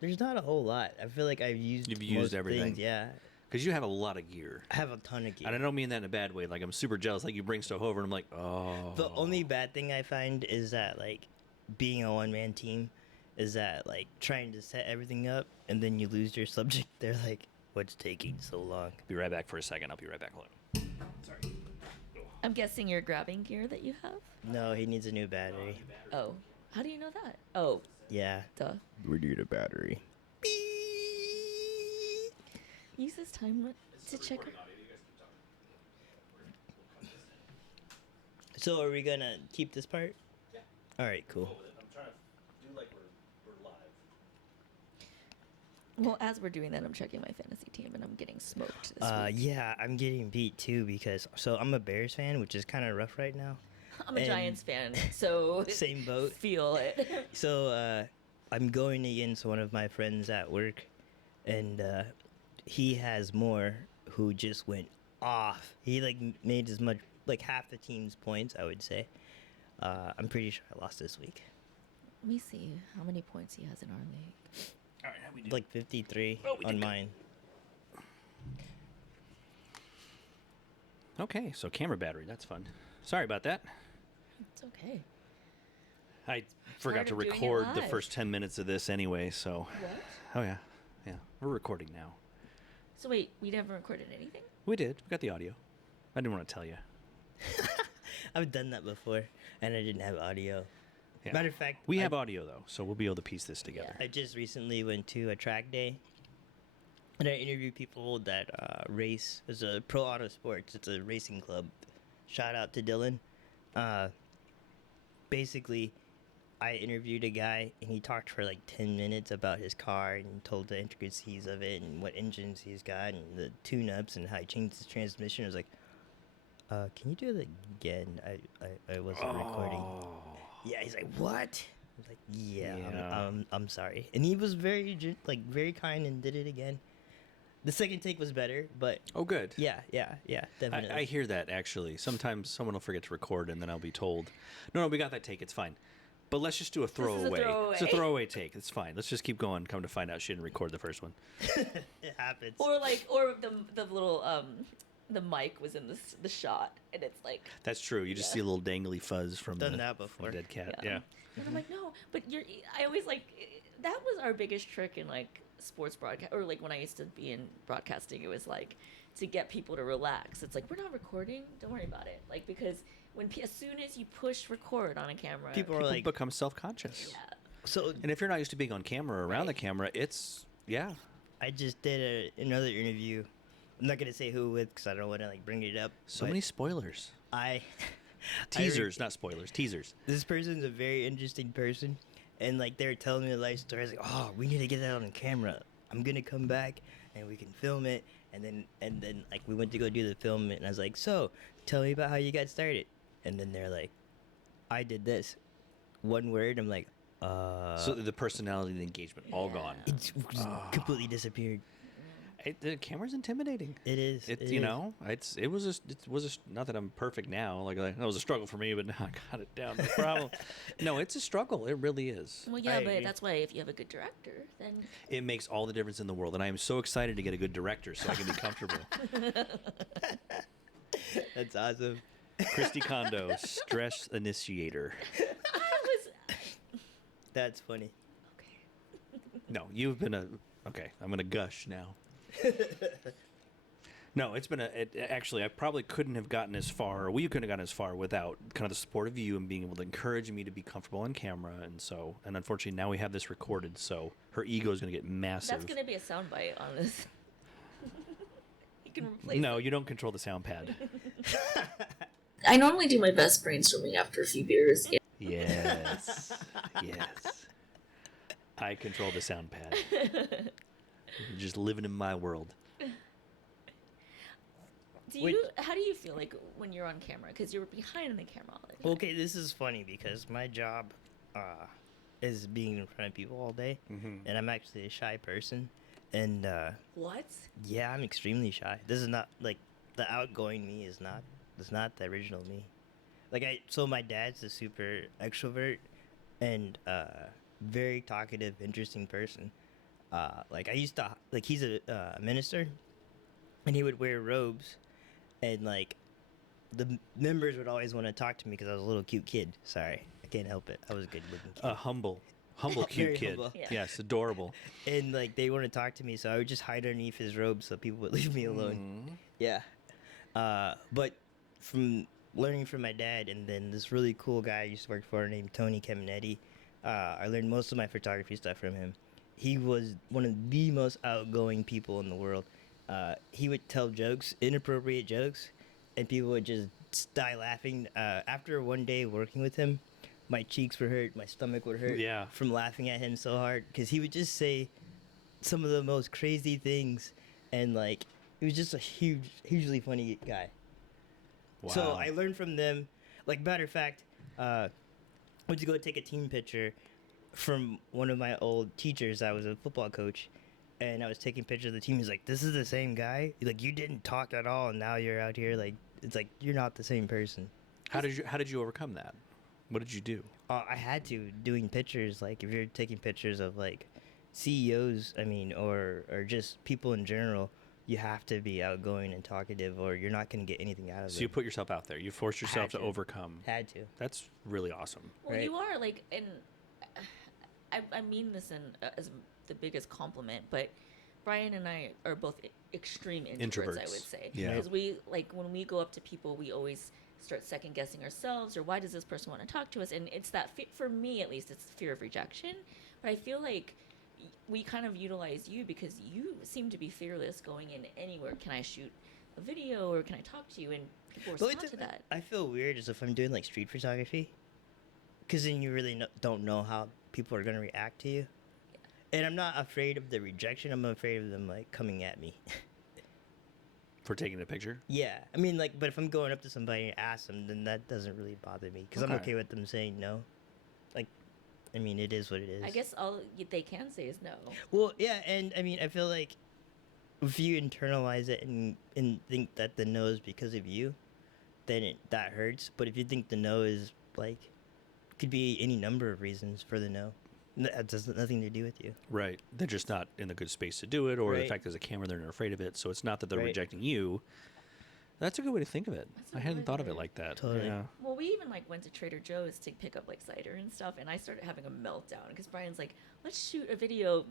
There's not a whole lot. I feel like I've used. You've used most everything. Things, yeah, Because you have a lot of gear. I have a ton of gear. And I don't mean that in a bad way. Like, I'm super jealous. Like, you bring stuff over, and I'm like, oh. The only bad thing I find is that like being a one-man team is that like trying to set everything up and then you lose your subject. They're like, "What's taking so long?" Be right back for a second. I'll be right back. Hold on. Sorry. I'm guessing you're grabbing gear that you have. No, he needs a new battery. Oh, how do you know that? Oh, Yeah, duh. we need a battery. Use this time to check. So are we gonna keep this part? Yeah. All right, cool. I'm trying to do like we're live. Well, as we're doing that, I'm checking my fantasy team, and I'm getting smoked this week. Yeah, I'm getting beat too because I'm a Bears fan, which is kind of rough right now. I'm a and- Giants fan, so Same boat. feel it. So I'm going against one of my friends at work, and he has more who just went off. He like made as much like half the team's points, I would say. I'm pretty sure I lost this week. Let me see how many points he has in our league. All right, how we do? Like 53 Oh, we on did good. mine. Okay, so camera battery. That's fun. Sorry about that. It's okay. I forgot Part to of doing it record the live. first 10 minutes of this anyway, so. What? Oh, yeah. Yeah. We're recording now. So wait, we never recorded anything? We did. We got the audio. I didn't want to tell you. I've done that before, and I didn't have audio. Yeah. Matter of fact, We have audio, though, so we'll be able to piece this together. I just recently went to a track day, and I interviewed people that race. It's a Pro Auto Sports. It's a racing club. Shout out to Dylan. Basically, I interviewed a guy, and he talked for like 10 minutes about his car and told the intricacies of it and what engines he's got and the tune-ups and how he changed his transmission. I was like, can you do that again? I wasn't recording. Yeah, he's like, what? I was like, yeah. I'm sorry. And he was very kind and did it again. The second take was better, but Oh, good. yeah, definitely. I hear that, actually. Sometimes someone will forget to record, and then I'll be told, no, we got that take. It's fine. But let's just do a throwaway. It's a throwaway take. It's fine. Let's just keep going. Come to find out she didn't record the first one. It happens. Or the little the mic was in the shot, and it's like. That's true. You just see a little dangly fuzz from Done the that from before. dead cat. Yeah. Yeah. And I'm like, no, but I always like. That was our biggest trick in like sports broadcast, or like when I used to be in broadcasting. It was like to get people to relax. It's like, we're not recording. Don't worry about it. Like, because as soon as you push record on a camera, People are People like, become self-conscious. yeah. so And if you're not used to being on camera or around the camera, it's, yeah. I just did another interview. I'm not gonna say who with because I don't want to like bring it up. So but many spoilers. I Teasers, not spoilers. Teasers. This person's a very interesting person, and like they were telling me a life story. I was like, oh, we need to get that on camera. I'm gonna come back and we can film it. And then like we went to go do the film, and I was like, so tell me about how you got started. And then they're like, I did this. One word. I'm like, So the personality and the engagement, all gone. it's completely disappeared. The camera's intimidating. It is. It, it you is. know, it was not that I'm perfect now. Like that was a struggle for me, but now I got it down. No problem. No, it's a struggle. It really is. Well, yeah, I but agree. that's why if you have a good director, then It makes all the difference in the world, and I am so excited to get a good director so I can be comfortable. That's awesome. Kristy Kondo, stress initiator. I was That's funny. okay. No, you've been okay. I'm gonna gush now. No, it's been actually, I probably couldn't have gotten as far, or we couldn't have gotten as far without kind of the support of you and being able to encourage me to be comfortable on camera. And unfortunately now we have this recorded, so her ego is going to get massive. That's gonna be a soundbite on this. You can replace. No, you don't control the sound pad. I normally do my best brainstorming after a few beers. Yes. Yes. I control the sound pad. You're just living in my world. How do you feel like when you're on camera? Because you're behind the camera all the time. Okay, this is funny because my job is being in front of people all day, and I'm actually a shy person. And What? yeah, I'm extremely shy. This is not like the outgoing me is not. It's not the original me. So my dad's a super extrovert and very talkative, interesting person. I used to he's a minister, and he would wear robes, and like the members would always want to talk to me because I was a little cute kid. Sorry, I can't help it. I was a good looking kid. A humble, cute Very kid. humble. Yeah. Yes, adorable. And like they want to talk to me, so I would just hide underneath his robe so people would leave me alone. Yeah. But from learning from my dad, and then this really cool guy I used to work for named Tony Caminetti, I learned most of my photography stuff from him. He was one of the most outgoing people in the world. He would tell jokes, inappropriate jokes, and people would just die laughing. After one day working with him, my cheeks would hurt, my stomach would hurt Yeah. from laughing at him so hard because he would just say some of the most crazy things, and like he was just a hugely funny guy. Wow. So I learned from them. Like, matter of fact, went to go take a team picture from one of my old teachers. I was a football coach, and I was taking pictures of the team. He's like, "This is the same guy. Like, you didn't talk at all, and now you're out here. Like, it's like you're not the same person." How did you overcome that? What did you do? I had to doing pictures. Like, if you're taking pictures of like CEOs, I mean, or just people in general, you have to be outgoing and talkative, or you're not going to get anything out of it. So you put yourself out there. You forced yourself to overcome. Had to. That's really awesome. Well, Right. you are like, and I mean this in as the biggest compliment, but Brian and I are both extreme introverts, I would say. Yeah. Because we, like, when we go up to people, we always start second guessing ourselves, or why does this person want to talk to us? And it's that, for me at least, it's the fear of rejection. But I feel like we kind of utilize you because you seem to be fearless going in anywhere. Can I shoot a video, or can I talk to you? And people respond to that. I feel weird as if I'm doing like street photography, because then you really don't know how people are going to react to you. And I'm not afraid of the rejection. I'm afraid of them like coming at me. For taking a picture? Yeah, I mean, like, but if I'm going up to somebody and ask them, then that doesn't really bother me because I'm Okay. okay with them saying no. Like, I mean, it is what it is. I guess all they can say is no. Well, yeah, and I mean, I feel like if you internalize it and think that the no is because of you, then that hurts. But if you think the no is like, could be any number of reasons for the no. That has nothing to do with you. Right. They're just not in a good space to do it, or the Right. fact there's a camera, they're not afraid of it. So it's not that they're Right. rejecting you. That's a good way to think of it. That's a I hadn't good thought of way. it like that. Totally. Yeah. Well, we even like went to Trader Joe's to pick up like cider and stuff, and I started having a meltdown because Brian's like, "Let's shoot a video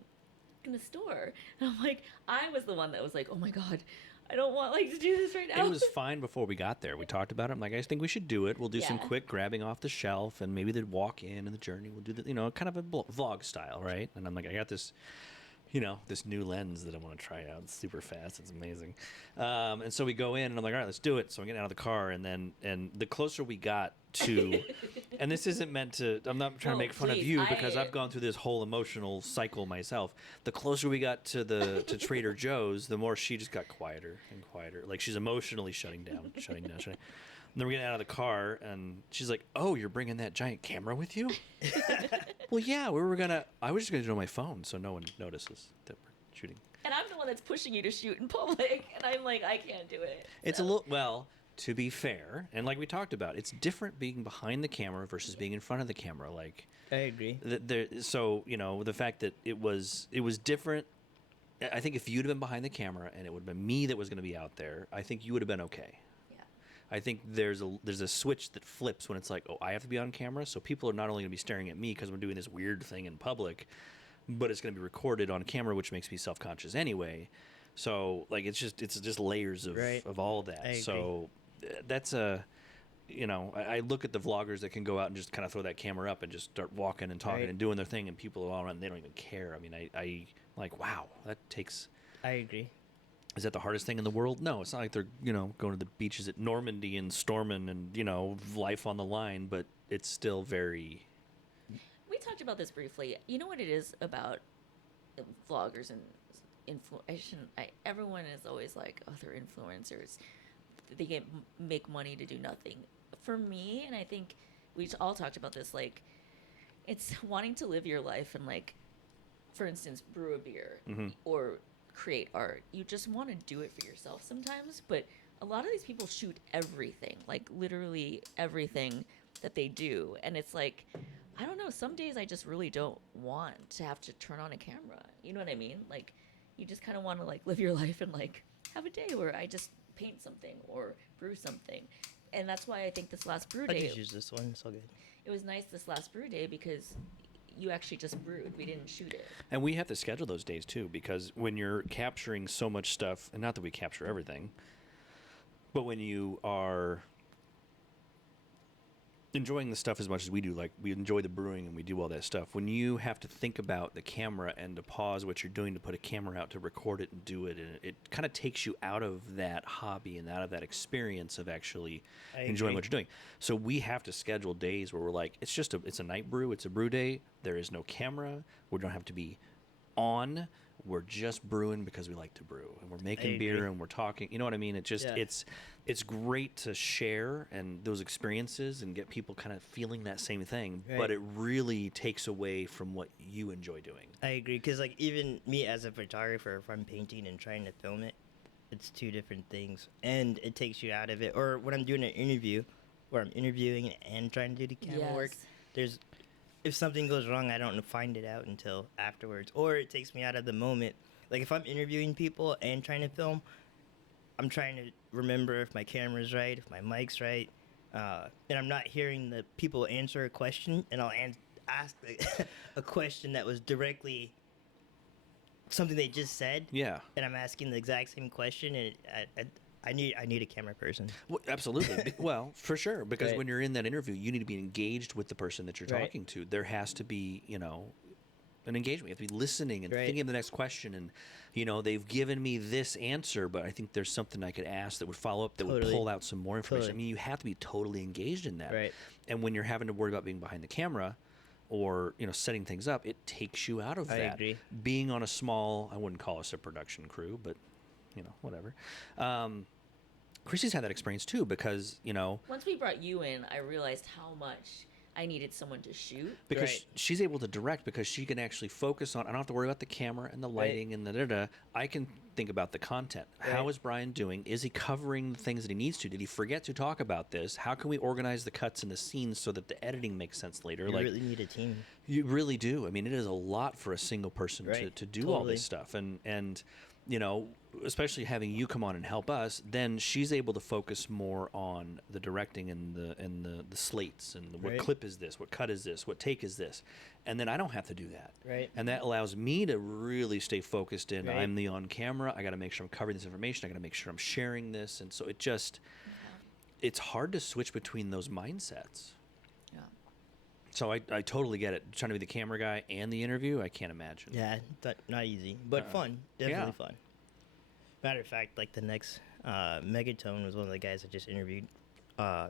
in the store," and I'm like, I was the one that was like, "Oh my god, I don't want like to do this right now." It was fine before we got there. We talked about it. I'm like, I think we should do it. We'll do some Yeah. quick grabbing off the shelf, and maybe they'd walk in the journey. We'll do the, kind of a vlog style, right? And I'm like, I got this, this new lens that I want to try out. It's super fast. It's amazing. And so we go in, and I'm like, all right, let's do it. So I'm getting out of the car, and the closer we got to, and this isn't meant to, I'm not trying to No, make fun of please, you because I've gone through this whole emotional cycle myself. The closer we got to Trader Joe's, the more she just got quieter and quieter. Like she's emotionally shutting down. And then we're getting out of the car, and she's like, "Oh, you're bringing that giant camera with you?" Well, yeah, I was just gonna do it on my phone, so no one notices that we're shooting. And I'm the one that's pushing you to shoot in public, and I'm like, I can't do it. It's a little, well, to be fair, and like we talked about, it's different being behind the camera versus being in front of the camera. Like, I agree. so the fact that it was different. I think if you'd have been behind the camera and it would have been me that was going to be out there, I think you would have been okay. Yeah. I think there's a switch that flips when it's like, oh, I have to be on camera, so people are not only going to be staring at me because I'm doing this weird thing in public, but it's going to be recorded on camera, which makes me self-conscious anyway. So like it's just layers of Right. of all of that. I agree. So that's I look at the vloggers that can go out and just kind of throw that camera up and just start walking and talking Right. and doing their thing, and people are all around and they don't even care. I mean, I like, wow, that takes. I agree. Is that the hardest thing in the world? No, it's not like they're, going to the beaches at Normandy and storming and, life on the line, but it's still very... We talked about this briefly. You know what it is about vloggers and everyone is always like, oh, they're influencers. They make money to do nothing. For me, and I think we all talked about this, like, it's wanting to live your life and, like, for instance, brew a beer or create art. You just want to do it for yourself sometimes, but a lot of these people shoot everything, like literally everything that they do. And it's like, I don't know, some days I just really don't want to have to turn on a camera. You know what I mean? Like, you just kind of want to like live your life and like have a day where I just paint something or brew something. And that's why I think this last brew I day, just use this one. It's all good. it was nice this last brew day because you actually just brewed. We didn't shoot it. And we have to schedule those days too, because when you're capturing so much stuff, and not that we capture everything, but when you are enjoying the stuff as much as we do, like we enjoy the brewing and we do all that stuff, when you have to think about the camera and to pause what you're doing to put a camera out to record it and do it, and it kind of takes you out of that hobby and out of that experience of actually enjoying agree. what you're doing. So we have to schedule days where we're like, it's a night brew, it's a brew day, there is no camera, we don't have to be on, we're just brewing because we like to brew, and we're making agree. beer and we're talking. You know what I mean? It just Yeah. it's great to share and those experiences and get people kind of feeling that same thing. Right. But it really takes away from what you enjoy doing. I agree, because like even me as a photographer, if I'm painting and trying to film it, it's two different things, and it takes you out of it. Or when I'm doing an interview, where I'm interviewing and trying to do the camera work, Yes. if something goes wrong, I don't find it out until afterwards, or it takes me out of the moment. Like if I'm interviewing people and trying to film, I'm trying to remember if my camera's right, if my mic's right, and I'm not hearing the people answer a question, and I'll ask a question that was directly something they just said, Yeah. and I'm asking the exact same question, and I need a camera person. Well, absolutely. Well, for sure, because Right. when you're in that interview, you need to be engaged with the person that you're Right. talking to. There has to be, an engagement. You have to be listening and Right. thinking of the next question. And, they've given me this answer, but I think there's something I could ask that would follow up, that would Totally. pull out some more information. Totally. I mean, you have to be totally engaged in that. Right. And when you're having to worry about being behind the camera or, setting things up, it takes you out of I that. agree. Being on a small, I wouldn't call us a production crew, but, whatever. Kristy's had that experience too, because, Once we brought you in, I realized how much I needed someone to shoot. because Right. she's able to direct, because she can actually focus on, I don't have to worry about the camera and the lighting and the I can think about the content. How Right. is Brian doing? Is he covering the things that he needs to? Did he forget to talk about this? How can we organize the cuts and the scenes so that the editing makes sense later? You really need a team. You really do. I mean, it is a lot for a single person Right. to do all Totally. this stuff. And especially having you come on and help us, then she's able to focus more on the directing and the slates and what Right. clip is this, what cut is this, what take is this. And then I don't have to do that. Right. And that allows me to really stay focused in, Right. I'm the on camera, I got to make sure I'm covering this information, I got to make sure I'm sharing this. And so it just, it's hard to switch between those mindsets. Yeah. So I totally get it. Trying to be the camera guy and the interview, I can't imagine. Yeah, not easy, but fun. Definitely yeah. fun. Matter of fact, like the next Megatone was one of the guys I just interviewed.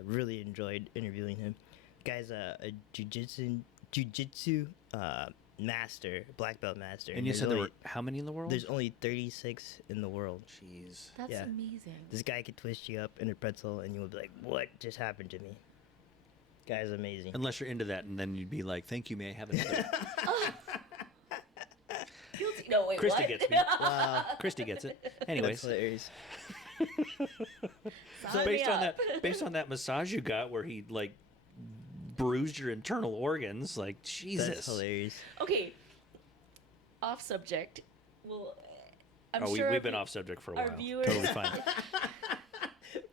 Really enjoyed interviewing him. Guy's a jujitsu master, black belt master. And you there's said there only- were how many in the world? There's only 36 in the world. Jeez. That's Yeah. amazing. This guy could twist you up in a pretzel, and you would be like, "What just happened to me?" Guy's amazing. Unless you're into that, and then you'd be like, "Thank you, may I have another?" Guilty. No, wait, Kristy what? gets me. Kristy gets it. That's Anyways, hilarious. Sign me up. based on that massage you got, where he like bruised your internal organs, like Jesus. That's hilarious. Okay. Off subject. Well, I'm Oh, sure we've been off subject for a our while. viewers- Totally fine.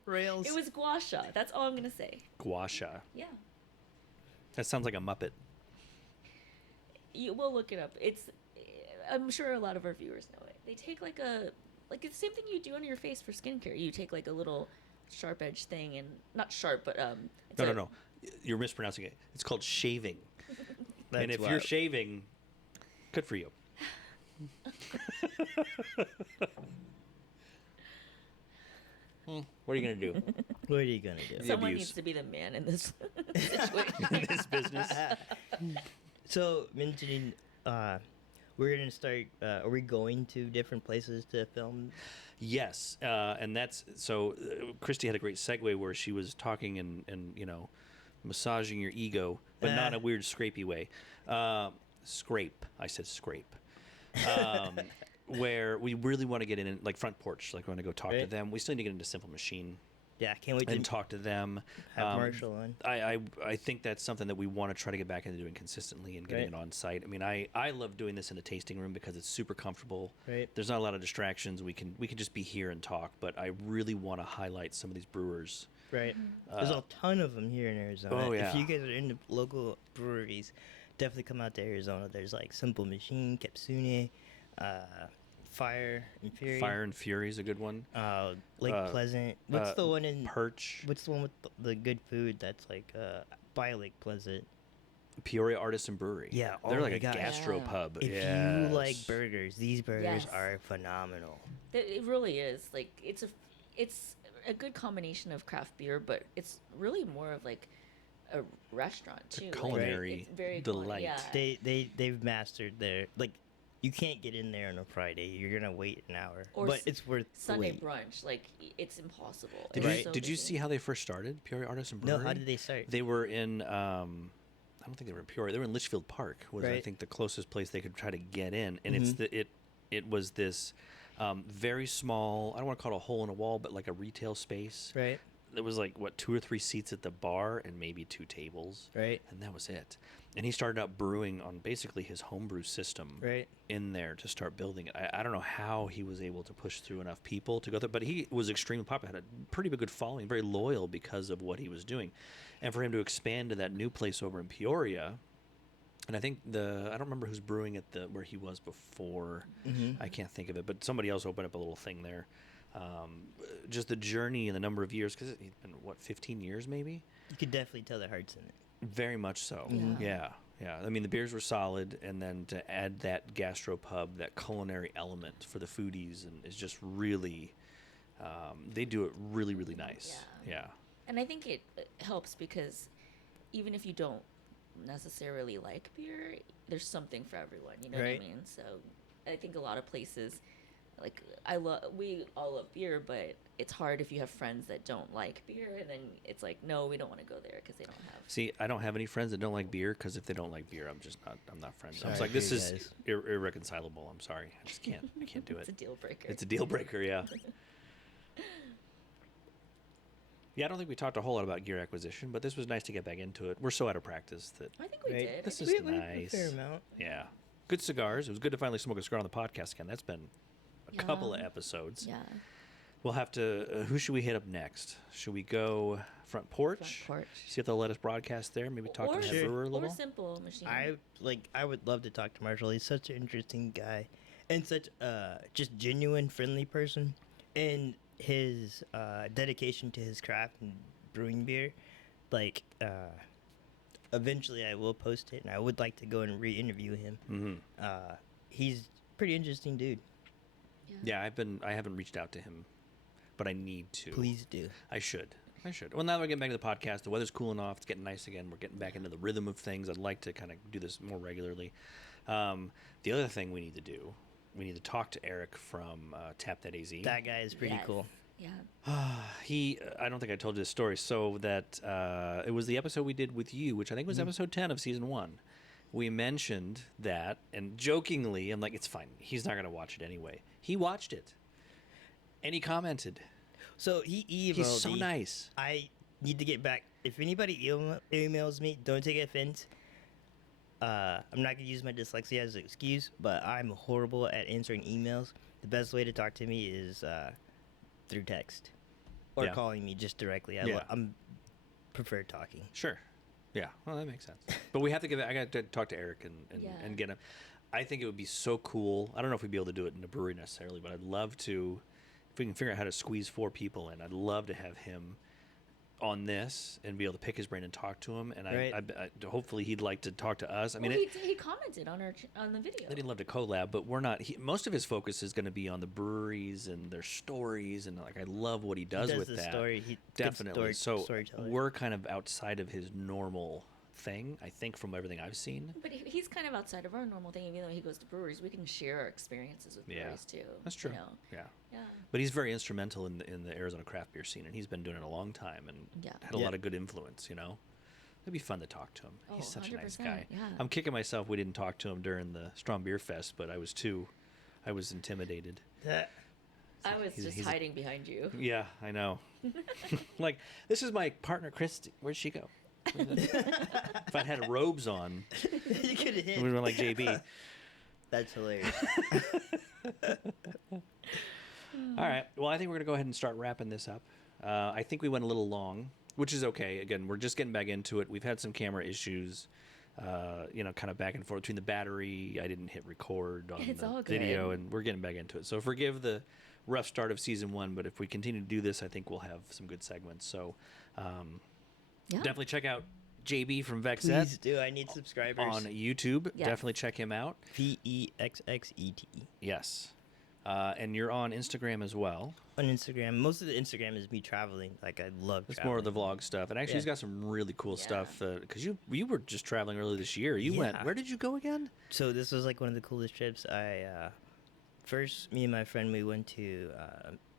Rails. It was gua sha. That's all I'm gonna say. Gua sha. Yeah. That sounds like a Muppet. We'll look it up. I'm sure a lot of our viewers know it. They take like it's the same thing you do on your face for skincare. You take like a little sharp edge thing, and not sharp, but it's No. You're mispronouncing it. It's called shaving. And if you're wild. shaving, good for you. What are you gonna do What are you gonna do? The Someone abuse. needs to be the man in this situation. in this business? So mentioning, we're gonna start. Are we going to different places to film? Yes, and that's so. Kristy had a great segue where she was talking and massaging your ego, but not in a weird scrapey way. Scrape, I said scrape. Where we really want to get in, like front porch, like we want to go talk to Right. them. We still need to get into Simple Machine Yeah, can't wait and to talk to them. have Marshall on. I think that's something that we want to try to get back into doing consistently and getting Right. it on site. I mean, I love doing this in the tasting room because it's super comfortable. Right. There's not a lot of distractions. We can just be here and talk. But I really want to highlight some of these brewers. Right. There's a ton of them here in Arizona. Oh, yeah. If you guys are into local breweries, definitely come out to Arizona. There's like Simple Machine, Capsune, Fire and Fury. Fire and Fury is a good one. Lake Pleasant. What's the one in Perch? What's the one with the good food that's like by Lake Pleasant? Peoria Artisan Brewery. Yeah, they're oh like my a gosh. gastro Yeah. pub. If you Yes. like burgers, these burgers Yes. are phenomenal. It really is. Like it's a good combination of craft beer, but it's really more of like a restaurant It's a too. culinary Like, it's very delight. Yeah. They've mastered their like. you can't get in there on a Friday. You're gonna wait an hour, Or but it's worth the Sunday wait. brunch. Like it's impossible. Did It's you so did you busy. see how they first started? Peoria Artisan No, Brewery. how did they start? They were in. I don't think they were in Peoria. They were in Litchfield Park. Was I Right. think the closest place they could try to get in, and Mm-hmm. it was this very small. I don't want to call it a hole in a wall, but like a retail space. Right, There was like what 2 or 3 seats at the bar and maybe 2 tables. right, And that was it. And he started out brewing on basically his homebrew system right. in there to start building it. I don't know how he was able to push through enough people to go there, but he was extremely popular, had a pretty good following, very loyal because of what he was doing. And for him to expand to that new place over in Peoria, and I think I don't remember who's brewing at where he was before. Mm-hmm. I can't think of it, but somebody else opened up a little thing there. Just the journey and the number of years, because he's been, 15 years maybe? You could definitely tell the heart's in it. Very much so. Yeah. Yeah. I mean, the beers were solid, and then to add that gastropub, that culinary element for the foodies, and is just really, they do it really, really nice. Yeah. And I think it helps because even if you don't necessarily like beer, there's something for everyone. You know Right. what I mean? So I think a lot of places, like we all love beer, but it's hard if you have friends that don't like beer, and then it's like, no, we don't want to go there because they don't have. See, I don't have any friends that don't like beer, because if they don't like beer, I'm not friends. I was Sorry like, this for you is guys. irreconcilable. I'm sorry. I just can't. I can't do It's a it. deal breaker. It's a deal breaker. Yeah. Yeah, I don't think we talked a whole lot about gear acquisition, but this was nice to get back into it. We're so out of practice that, I think we Right. did. This I is think We have nice. a fair amount. yeah, good cigars. It was good to finally smoke a cigar on the podcast again. That's been a couple of Yeah. episodes. Yeah. We'll have to. Who should we hit up next? Should we go front porch? Front porch. See if they'll let us broadcast there. Maybe talk to the head Sure. brewer a Or little. simple machine. I would love to talk to Marshall. He's such an interesting guy, and such just genuine, friendly person. And his dedication to his craft and brewing beer, like eventually I will post it, and I would like to go and re-interview him. Mm-hmm. He's a pretty interesting dude. Yeah, I haven't reached out to him, but I need to. Please do. I should. Well, now that we're getting back to the podcast, the weather's cooling off. It's getting nice again. We're getting back into the rhythm of things. I'd like to kind of do this more regularly. The other thing we need to do, we need to talk to Eric from Tap.az. That guy is pretty Yes. cool. Yeah. I don't think I told you this story. So that it was the episode we did with you, which I think was episode 10 of season 1. We mentioned that, and jokingly, I'm like, it's fine. He's not going to watch it anyway. He watched it, and he commented. So he emailed He's so me. nice. I need to get back. If anybody emails me, don't take offense. I'm not gonna use my dyslexia as an excuse, but I'm horrible at answering emails. The best way to talk to me is through text or Yeah. calling me just directly. Yeah. I'm prefer talking. Sure. Yeah. Well, that makes sense. But we have to I got to talk to Eric and Yeah. get him. I think it would be so cool. I don't know if we'd be able to do it in a brewery necessarily, but I'd love to. If we can figure out how to squeeze 4 people in, I'd love to have him on this and be able to pick his brain and talk to him. And Right. I hopefully he'd like to talk to us. I mean, Well, he commented on on the video. I'd love to collab, but we're not. Most of his focus is going to be on the breweries and their stories, and like I love what he does, does with the that. story. He- good Definitely. storyteller. We're kind of outside of his normal thing, I think, from everything I've seen. But he's kind of outside of our normal thing. Even though he goes to breweries, we can share our experiences with Yeah. breweries too. That's true. You know? Yeah. Yeah. But he's very instrumental in the Arizona craft beer scene, and he's been doing it a long time and Yeah. had a Yeah. lot of good influence, It'd be fun to talk to him. Oh, He's such a nice 100%, guy. yeah. I'm kicking myself we didn't talk to him during the Strong Beer Fest, but I was intimidated. That- I was he's- just he's a- hiding behind you. Yeah, I know. Like, this is my partner, Kristy. Where'd she go? If I had robes on, you could we hit. would have been like JB. That's hilarious. All right. Well, I think we're going to go ahead and start wrapping this up. I think we went a little long, which is okay. Again, we're just getting back into it. We've had some camera issues, kind of back and forth between the battery. I didn't hit record on It's the all video, good. and we're getting back into it. So forgive the rough start of season 1, but if we continue to do this, I think we'll have some good segments. So Yeah. definitely check out JB from Please Vexet do. I need subscribers. on YouTube. Yes. Definitely check him out. VEXXET. Yes. And you're on Instagram as well. On Instagram, most of the Instagram is me traveling. Like I love. It's traveling. more of the vlog stuff. And actually, Yeah. he's got some really cool Yeah. stuff. Because you were just traveling earlier this year. You went. Yeah. Where did you go again? So this was like one of the coolest trips. First, me and my friend, we went to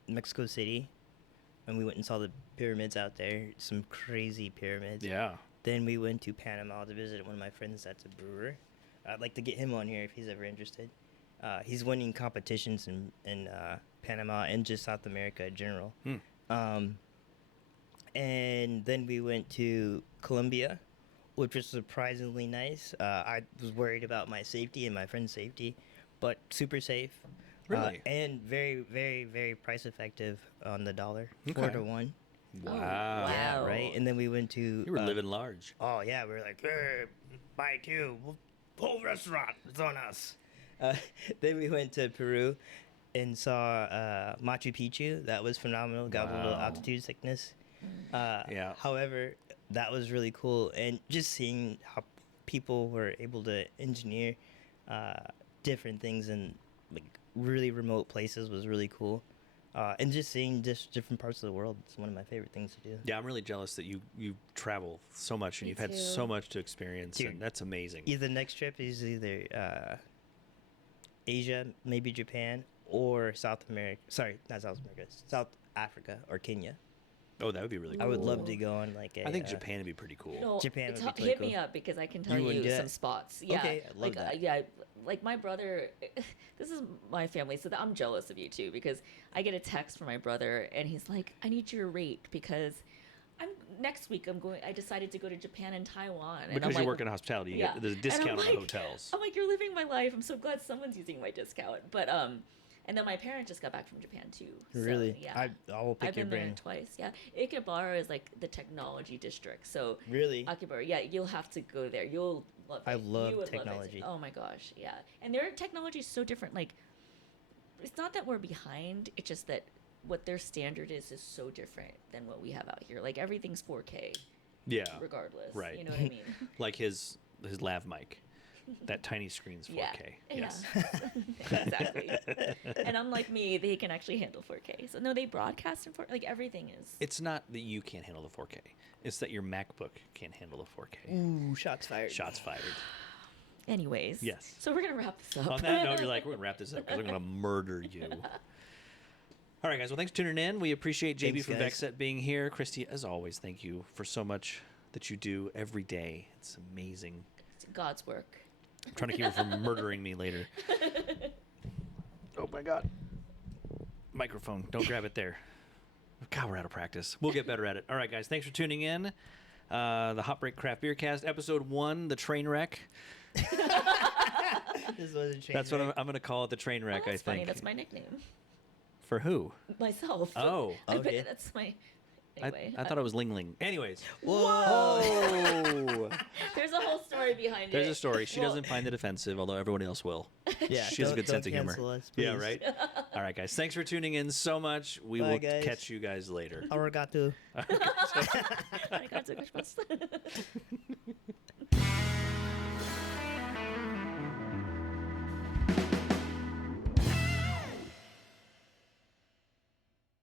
Mexico City, and we went and saw the pyramids out there. Some crazy pyramids. Yeah. Then we went to Panama to visit one of my friends that's a brewer. I'd like to get him on here if he's ever interested. He's winning competitions in Panama and just South America in general. And then we went to Colombia, which was surprisingly nice. I was worried about my safety and my friend's safety, but super safe. Really? And very, very, very price effective on the dollar. Okay. 4 to 1. Wow. wow. Right? And then we went to... You were living large. Oh, yeah. We were like, hey, buy 2. Whole restaurant. It's on us. Then we went to Peru and saw Machu Picchu. That was phenomenal. Got a little Wow. altitude sickness. Yeah. However, that was really cool. And just seeing how people were able to engineer different things in like really remote places was really cool. And just seeing just different parts of the world is one of my favorite things to do. Yeah, I'm really jealous that you travel so much and Me you've had too. so much to experience, Dude. and that's amazing. Either the next trip is either Asia, maybe Japan, or South America. Sorry, not South America. South Africa or Kenya. Oh, that would be really I cool. would love to go on like a. I think Japan would be pretty cool. No, Japan it's would be hit totally me cool. up because I can tell You would you do some that? spots. Yeah, Okay, I love like that. yeah, like my brother. This is my family, so I'm jealous of you too because I get a text from my brother and he's like, "I need your rate because next week I'm going. I decided to go to Japan and Taiwan and Because I'm you like, work in hospitality, you yeah. get, there's a And I'm discount on the like- hotels. I'm like, you're living my life. I'm so glad someone's using my discount. But and then my parents just got back from Japan too. So, Really? yeah. I will pick I've your been there brain. twice. Yeah, Ikebara is like the technology district. So Really? Akihabara, yeah, you'll have to go there. You'll love it. I You love would technology. Oh my gosh, yeah. And their technology is so different. Like, it's not that we're behind. It's just that what their standard is so different than what we have out here. Like everything's 4K, Yeah. regardless. Right. You know what I mean? Like his lav mic. That tiny screen's 4K. Yes. Yeah. Exactly. And unlike me, they can actually handle 4K. So no, they broadcast in 4K. Like everything is. It's not that you can't handle the 4K. It's that your MacBook can't handle the 4K. Ooh, shots fired. Shots fired. Anyways. Yes. So we're gonna wrap this up. On that note, you're like, we're going to wrap this up because I'm going to murder you. All right, guys. Well, thanks for tuning in. We appreciate JB Thanks, from guys. Vexet being here. Kristy, as always, thank you for so much that you do every day. It's amazing. It's God's work. I'm trying to keep her from murdering me later. Oh, my God. Microphone. Don't grab it there. God, we're out of practice. We'll get better at it. All right, guys. Thanks for tuning in. The Hot Break Craft Beercast, episode 1, the Trainwreck. This was a change. That's what I'm going to call it, the Trainwreck, Oh, that's I funny. think. That's my nickname. For who? Myself. Oh, okay. That's my. Anyway, I thought it was Ling Ling. Anyways. Whoa! Oh! there's a whole story behind it. There's a story. She Well, doesn't find it offensive, although everyone else will. Yeah, She has a don't- good sense of don't humor. cancel us, Yeah, please. right? All right, guys. Thanks for tuning in so much. We Bye, will guys. catch you guys later. Arigato. Arigato gozaimasu.